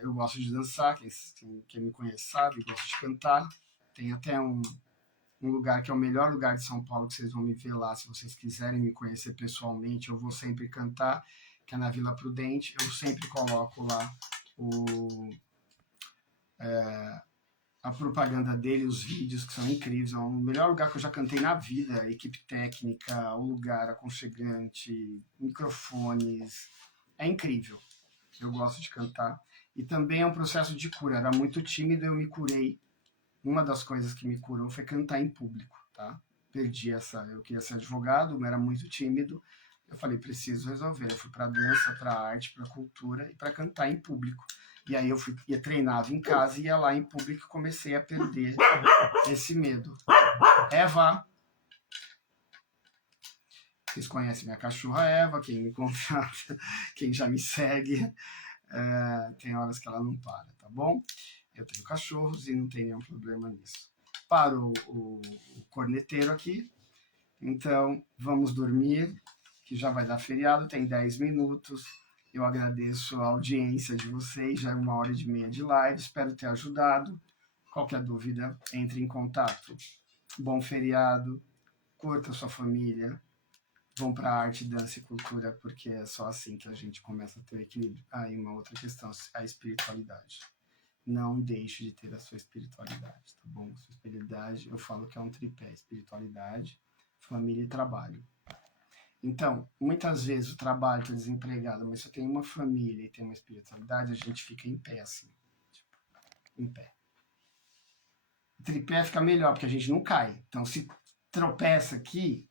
Eu gosto de dançar, quem me conhece sabe, gosto de cantar. Tem até um lugar que é o melhor lugar de São Paulo, que vocês vão me ver lá, se vocês quiserem me conhecer pessoalmente, eu vou sempre cantar, que é na Vila Prudente. Eu sempre coloco lá a propaganda dele, os vídeos que são incríveis. É o melhor lugar que eu já cantei na vida. Equipe técnica, o lugar aconchegante, microfones. É incrível. Eu gosto de cantar. E também é um processo de cura. Era muito tímido, eu me curei. Uma das coisas que me curou foi cantar em público, tá? Perdi essa. Eu queria ser advogado, mas era muito tímido. Eu falei, preciso resolver. Eu fui para dança, para arte, para cultura e para cantar em público. E aí ia treinava em casa e ia lá em público e comecei a perder esse medo. Eva, vocês conhecem minha cachorra Eva, quem me contrata, quem já me segue, tem horas que ela não para, tá bom? Eu tenho cachorros e não tem nenhum problema nisso. Para o corneteiro aqui, então vamos dormir, que já vai dar feriado, tem 10 minutos. Eu agradeço a audiência de vocês, já é 1h30 de live, espero ter ajudado. Qualquer dúvida, entre em contato. Bom feriado, curta sua família, vão para arte, dança e cultura, porque é só assim que a gente começa a ter equilíbrio. Aí uma outra questão, a espiritualidade. não deixe de ter a sua espiritualidade, tá bom? Sua espiritualidade, eu falo que é um tripé: espiritualidade, família e trabalho. Então, muitas vezes o trabalho está desempregado, mas se eu tenho uma família e tenho uma espiritualidade, a gente fica em pé, assim. Tipo, em pé. O tripé fica melhor, porque a gente não cai. Então, se tropeça aqui,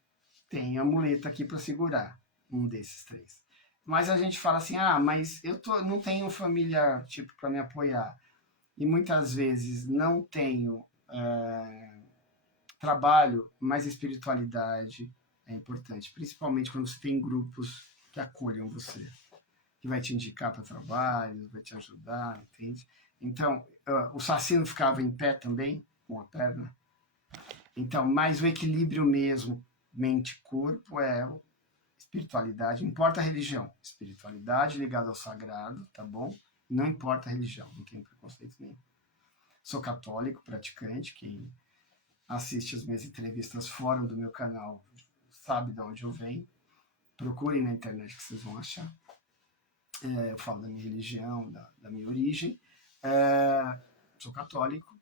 tem a muleta aqui para segurar um desses três. Mas a gente fala assim, mas não tenho família, tipo, para me apoiar. E muitas vezes não tenho trabalho, mas espiritualidade é importante. Principalmente quando você tem grupos que acolham você, que vai te indicar para trabalho, vai te ajudar, entende? Então, o Saci não ficava em pé também, com a perna. Então, mais o equilíbrio mesmo, mente e corpo, é espiritualidade. Não importa a religião. Espiritualidade ligada ao sagrado, tá bom? Não importa a religião, não tem preconceito nenhum. Sou católico, praticante. Quem assiste as minhas entrevistas fora do meu canal sabe de onde eu venho. Procurem na internet que vocês vão achar. Eu falo da minha religião, da minha origem. Sou católico,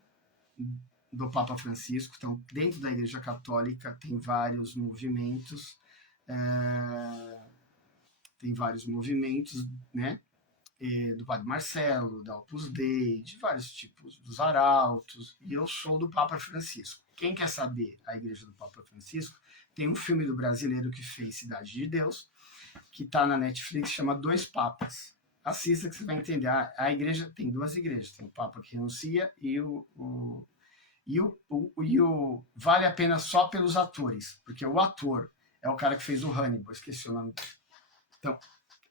do Papa Francisco. Então, dentro da Igreja Católica tem vários movimentos, né? Do Padre Marcelo, da Opus Dei, de vários tipos, dos arautos, e eu sou do Papa Francisco. Quem quer saber a Igreja do Papa Francisco, tem um filme do brasileiro que fez Cidade de Deus, que está na Netflix, chama Dois Papas. Assista que você vai entender. A igreja tem duas igrejas, tem o Papa que renuncia e o vale a pena só pelos atores, porque o ator é o cara que fez o Hannibal, esqueci o nome dele.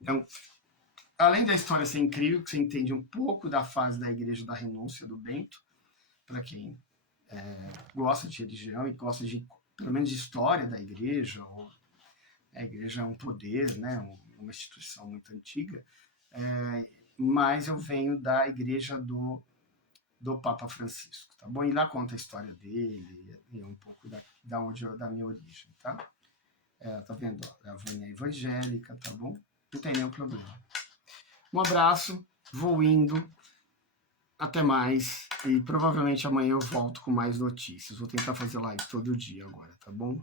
Então, além da história ser incrível, que você entende um pouco da fase da Igreja da Renúncia do Bento, para quem gosta de religião e gosta de, pelo menos, de história da Igreja, ou a Igreja é um poder, né, uma instituição muito antiga, mas eu venho da Igreja do Papa Francisco, tá bom? E lá conta a história dele, e um pouco da minha origem, tá? Tá vendo? A Vânia é evangélica, tá bom? Não tem nenhum problema. Um abraço, vou indo, até mais, e provavelmente amanhã eu volto com mais notícias. Vou tentar fazer live todo dia agora, tá bom?